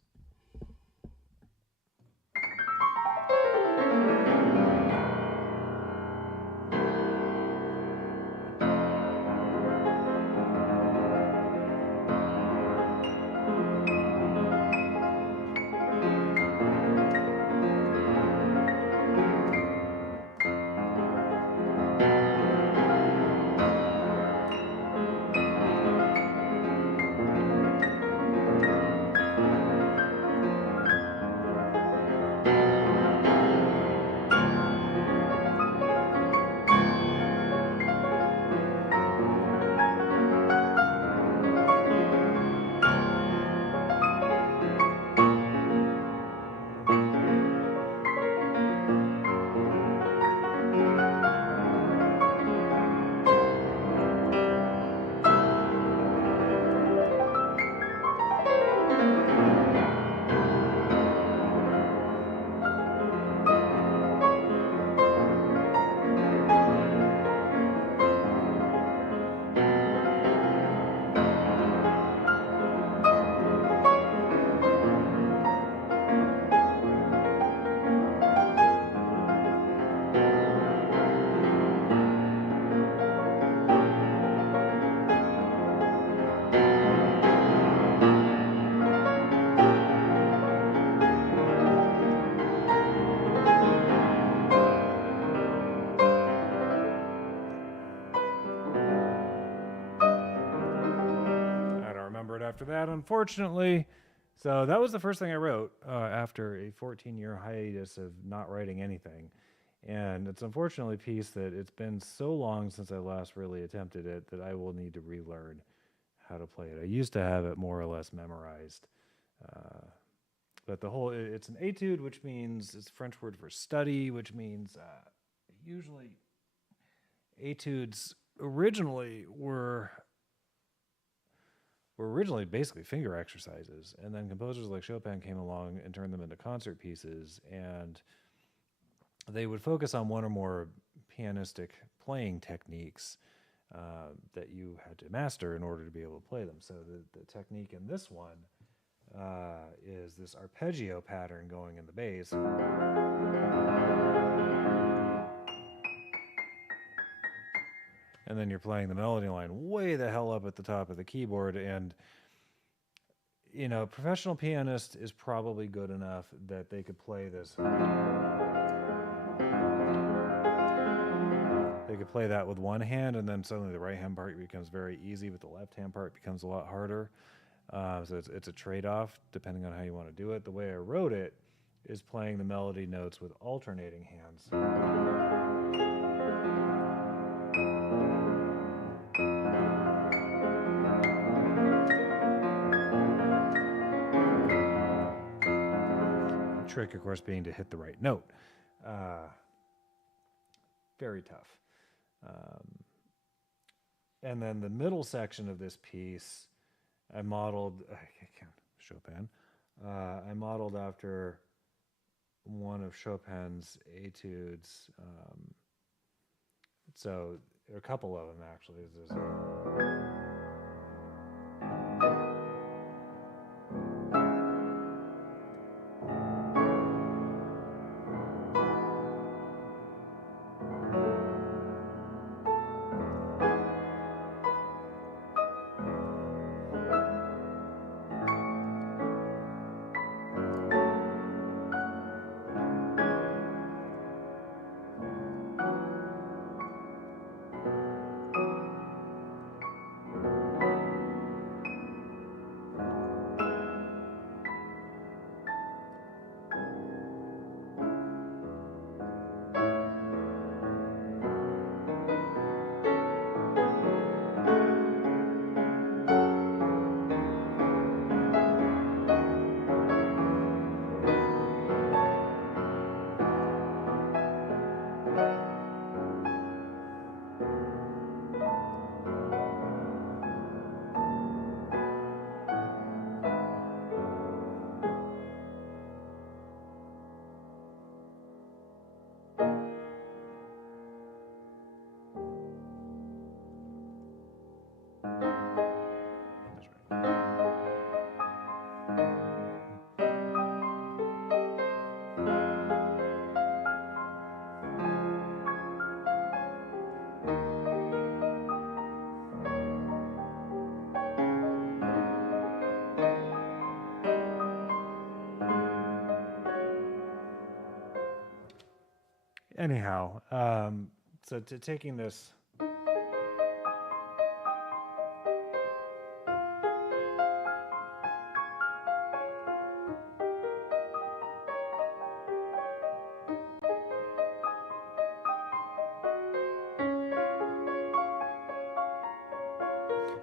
After that, unfortunately. So that was the first thing I wrote after a 14-year hiatus of not writing anything. And it's unfortunately a piece that it's been so long since I last really attempted it that I will need to relearn how to play it. I used to have it more or less memorized. But it's an etude, which means it's a French word for study, which means usually etudes originally were originally basically finger exercises, and then composers like Chopin came along and turned them into concert pieces, and they would focus on one or more pianistic playing techniques that you had to master in order to be able to play them. So the technique in this one is this arpeggio pattern going in the bass. And then you're playing the melody line way the hell up at the top of the keyboard. And, professional pianist is probably good enough that they could play this. They could play that with one hand, and then suddenly the right hand part becomes very easy, but the left hand part becomes a lot harder. So it's a trade-off depending on how you want to do it. The way I wrote it is playing the melody notes with alternating hands. Trick, of course, being to hit the right note. Very tough. And then the middle section of this piece, I modeled, Chopin. I modeled after one of Chopin's etudes. So there are a couple of them, actually. anyhow, so taking this.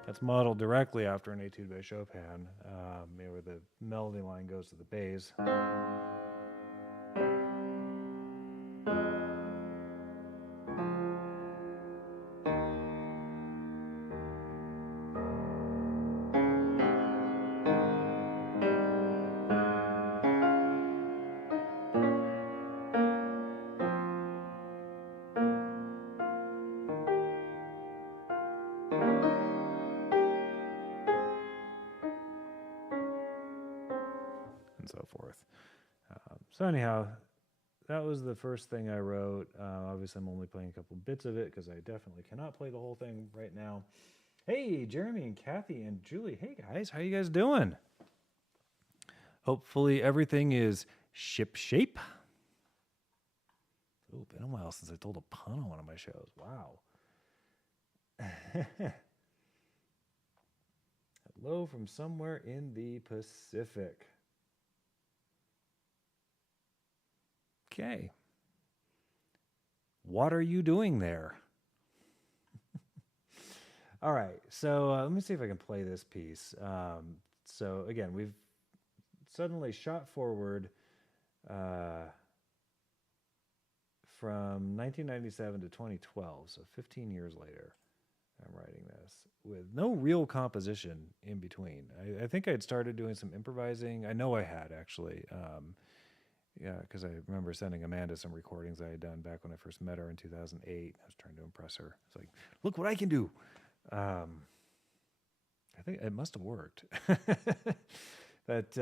That's modeled directly after an etude by Chopin, where the melody line goes to the bass. And so forth. So anyhow, that was the first thing I wrote. Obviously, I'm only playing a couple bits of it because I definitely cannot play the whole thing right now. Hey, Jeremy and Kathy and Julie. Hey, guys. How you guys doing? Hopefully, everything is ship shape. Oh, been a while since I told a pun on one of my shows. Wow. Hello from somewhere in the Pacific. Okay. What are you doing there? All right. So let me see if I can play this piece. So again, we've suddenly shot forward from 1997 to 2012. So 15 years later, I'm writing this with no real composition in between. I think I'd started doing some improvising. I know I had actually. Yeah, because I remember sending Amanda some recordings I had done back when I first met her in 2008. I was trying to impress her. It's like, look what I can do. I think it must have worked. But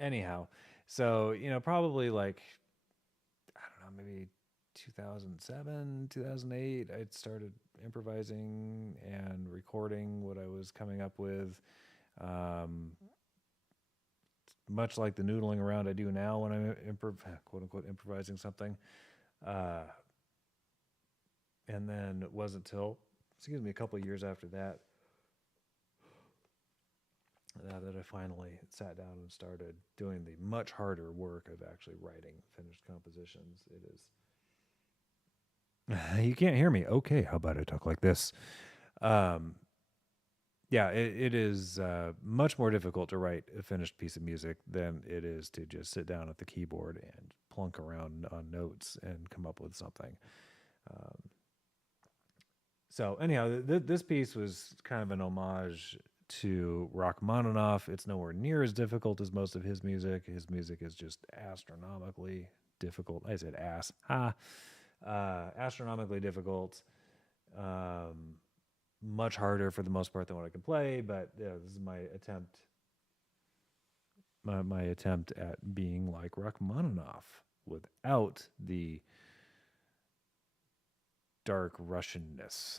anyhow, so, probably like, I don't know, maybe 2007, 2008, I'd started improvising and recording what I was coming up with. Much like the noodling around I do now when I'm quote unquote improvising something. And then it wasn't until, a couple of years after that, that I finally sat down and started doing the much harder work of actually writing finished compositions. It is. You can't hear me. Okay, how about I talk like this? Yeah, it is much more difficult to write a finished piece of music than it is to just sit down at the keyboard and plunk around on notes and come up with something. So anyhow, this piece was kind of an homage to Rachmaninoff. It's nowhere near as difficult as most of his music. His music is just astronomically difficult. I said ass. Astronomically difficult. Much harder for the most part than what I can play, but this is my attempt. My attempt at being like Rachmaninoff without the dark Russianness.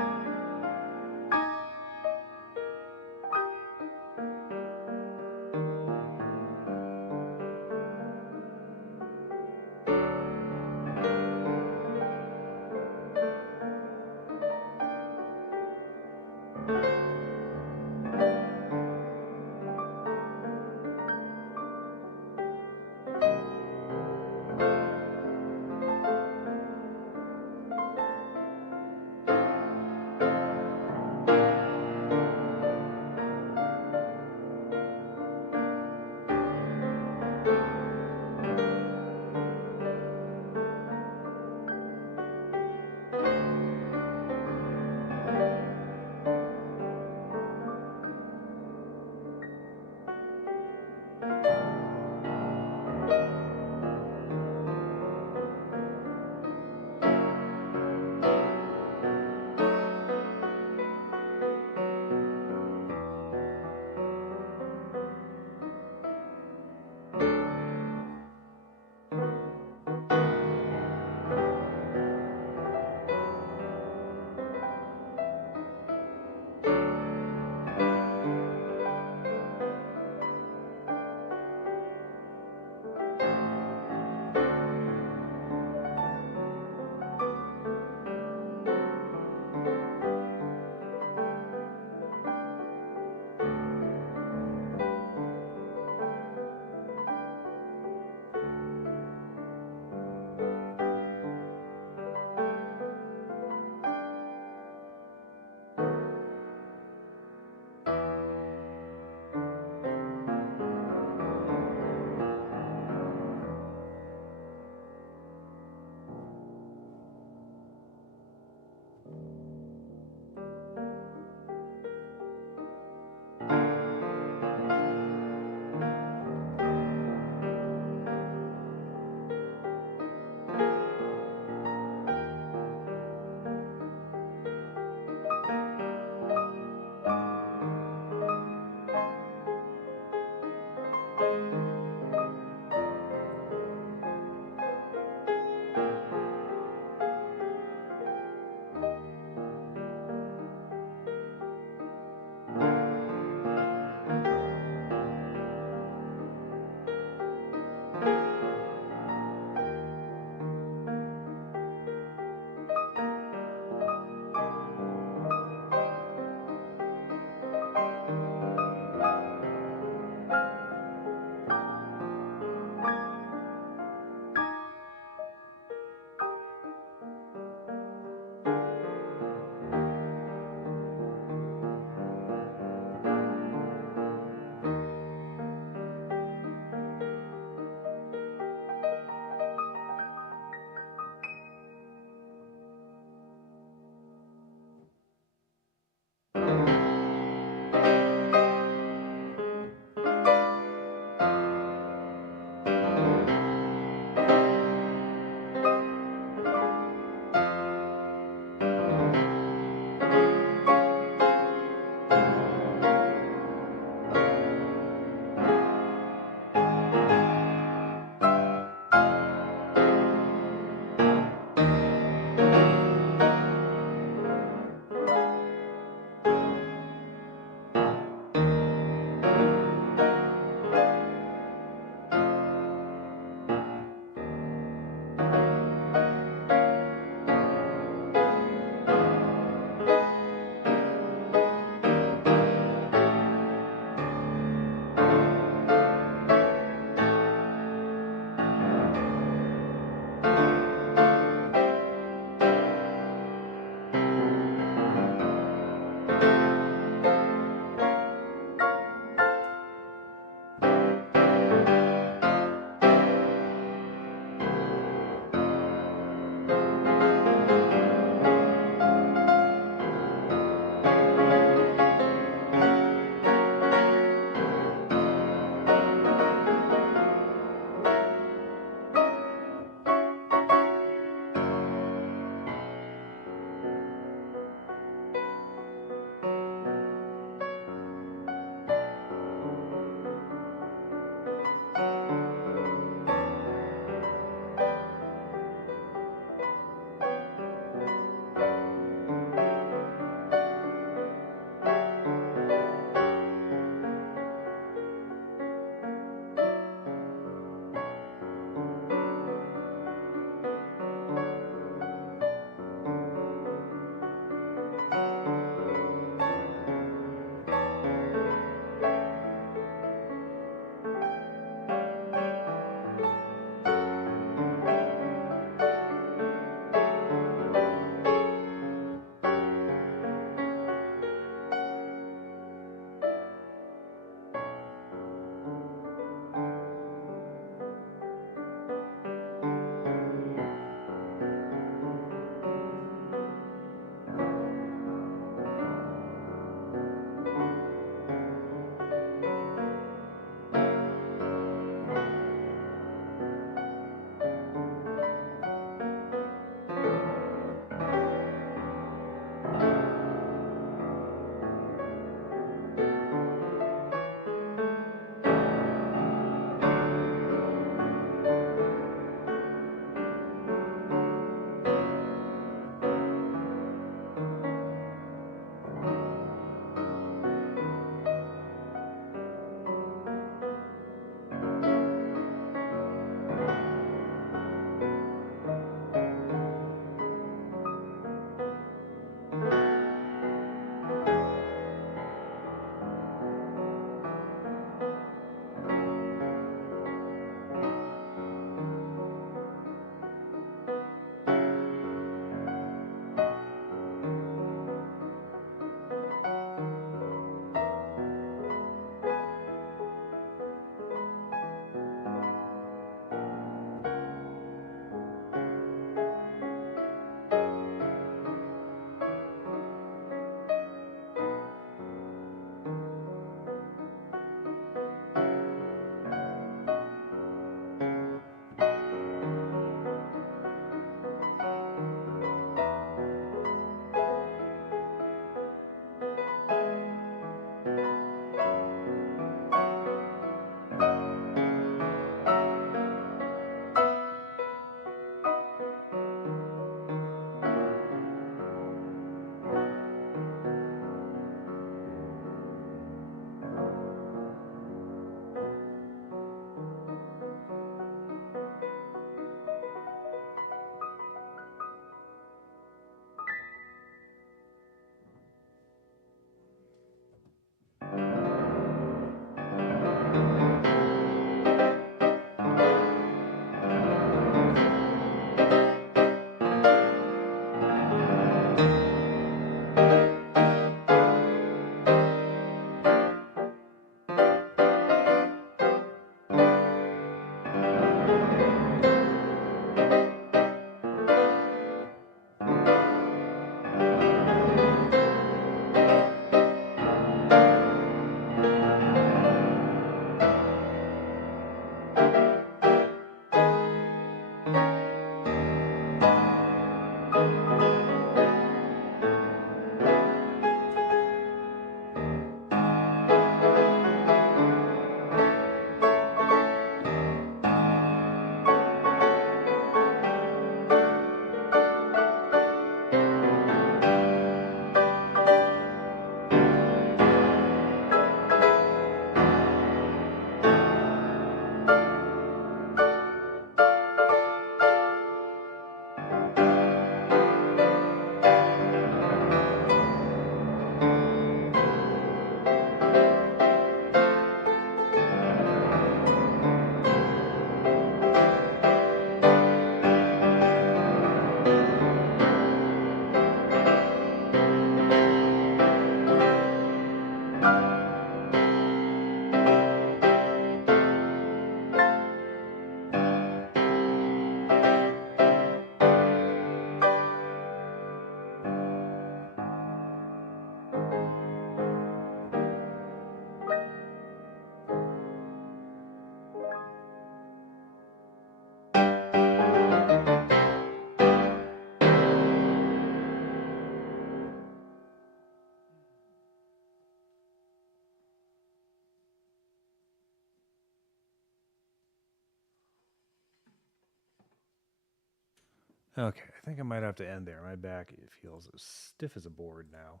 Okay, I think I might have to end there. My back, it feels as stiff as a board now.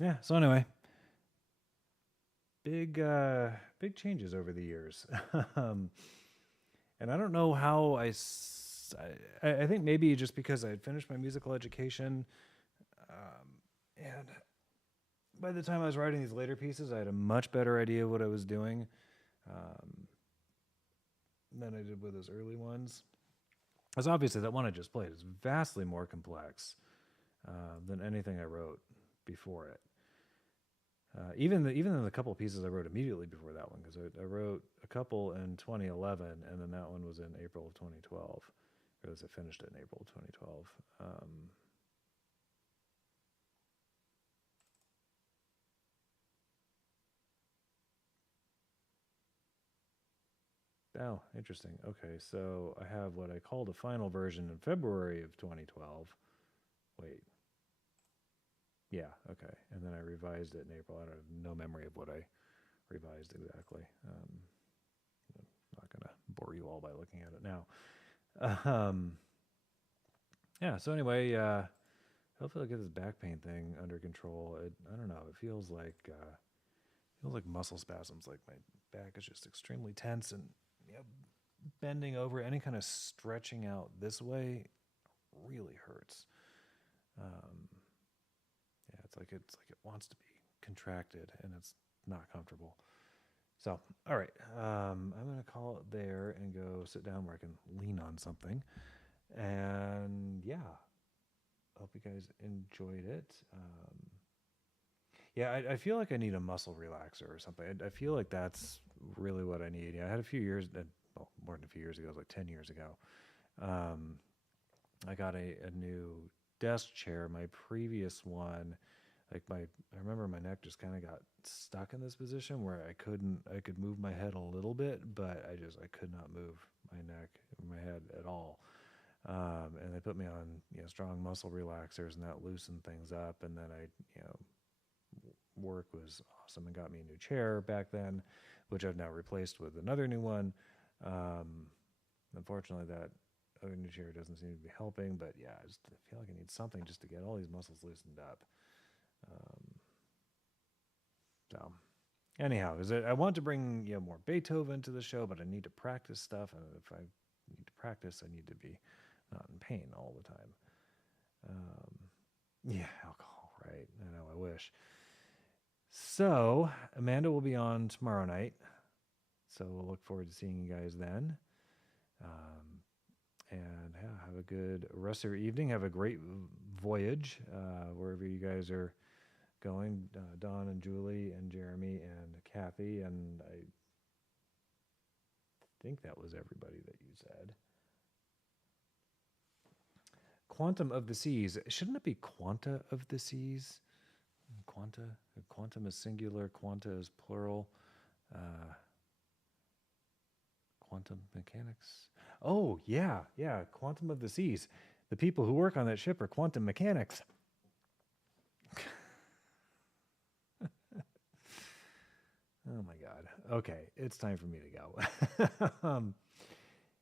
Yeah, so anyway, big changes over the years. um, and I don't know how I think maybe just because I had finished my musical education, and by the time I was writing these later pieces, I had a much better idea of what I was doing um, than I did with those early ones. Because obviously that one I just played is vastly more complex than anything I wrote before it. Even in the couple of pieces I wrote immediately before that one, because I wrote a couple in 2011, and then that one was in April of 2012. Or as I finished it in April of 2012. Oh, interesting. Okay, so I have what I called a final version in February of 2012. Wait. Yeah, okay. And then I revised it in April. I have no memory of what I revised exactly. I'm not going to bore you all by looking at it now. Yeah, so anyway, hopefully I'll get this back pain thing under control. I don't know. It feels like muscle spasms. Like my back is just extremely tense, and bending over, any kind of stretching out this way really hurts. Yeah, it's like it wants to be contracted, and it's not comfortable. So, all right, I'm gonna call it there and go sit down where I can lean on something. And yeah, hope you guys enjoyed it. Yeah, I feel like I need a muscle relaxer or something. I feel like that's really what I need. Yeah, I had a few years, well, more than a few years ago, it was like 10 years ago. I got a new desk chair. My previous one, I remember my neck just kind of got stuck in this position where I could move my head a little bit, but I could not move my neck, my head at all. And they put me on, strong muscle relaxers, and that loosened things up. And then work was awesome and got me a new chair back then, which I've now replaced with another new one. Unfortunately, that other new chair doesn't seem to be helping, but yeah, I feel like I need something just to get all these muscles loosened up. So, anyhow, I want to bring more Beethoven to the show, but I need to practice stuff, and if I need to practice, I need to be not in pain all the time. Yeah, alcohol, right? I know, I wish. So, Amanda will be on tomorrow night, so we'll look forward to seeing you guys then. And yeah, have a good rest of your evening. Have a great voyage wherever you guys are going. Don and Julie and Jeremy and Kathy, and I think that was everybody that you said. Quantum of the Seas. Shouldn't it be Quanta of the Seas? Quanta? Quantum is singular, quanta is plural. Quantum mechanics. Oh, yeah, Quantum of the Seas. The people who work on that ship are quantum mechanics. Oh my God. Okay, it's time for me to go.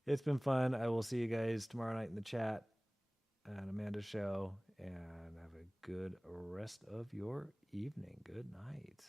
It's been fun. I will see you guys tomorrow night in the chat at Amanda's show, and have a good rest of your evening. Good night.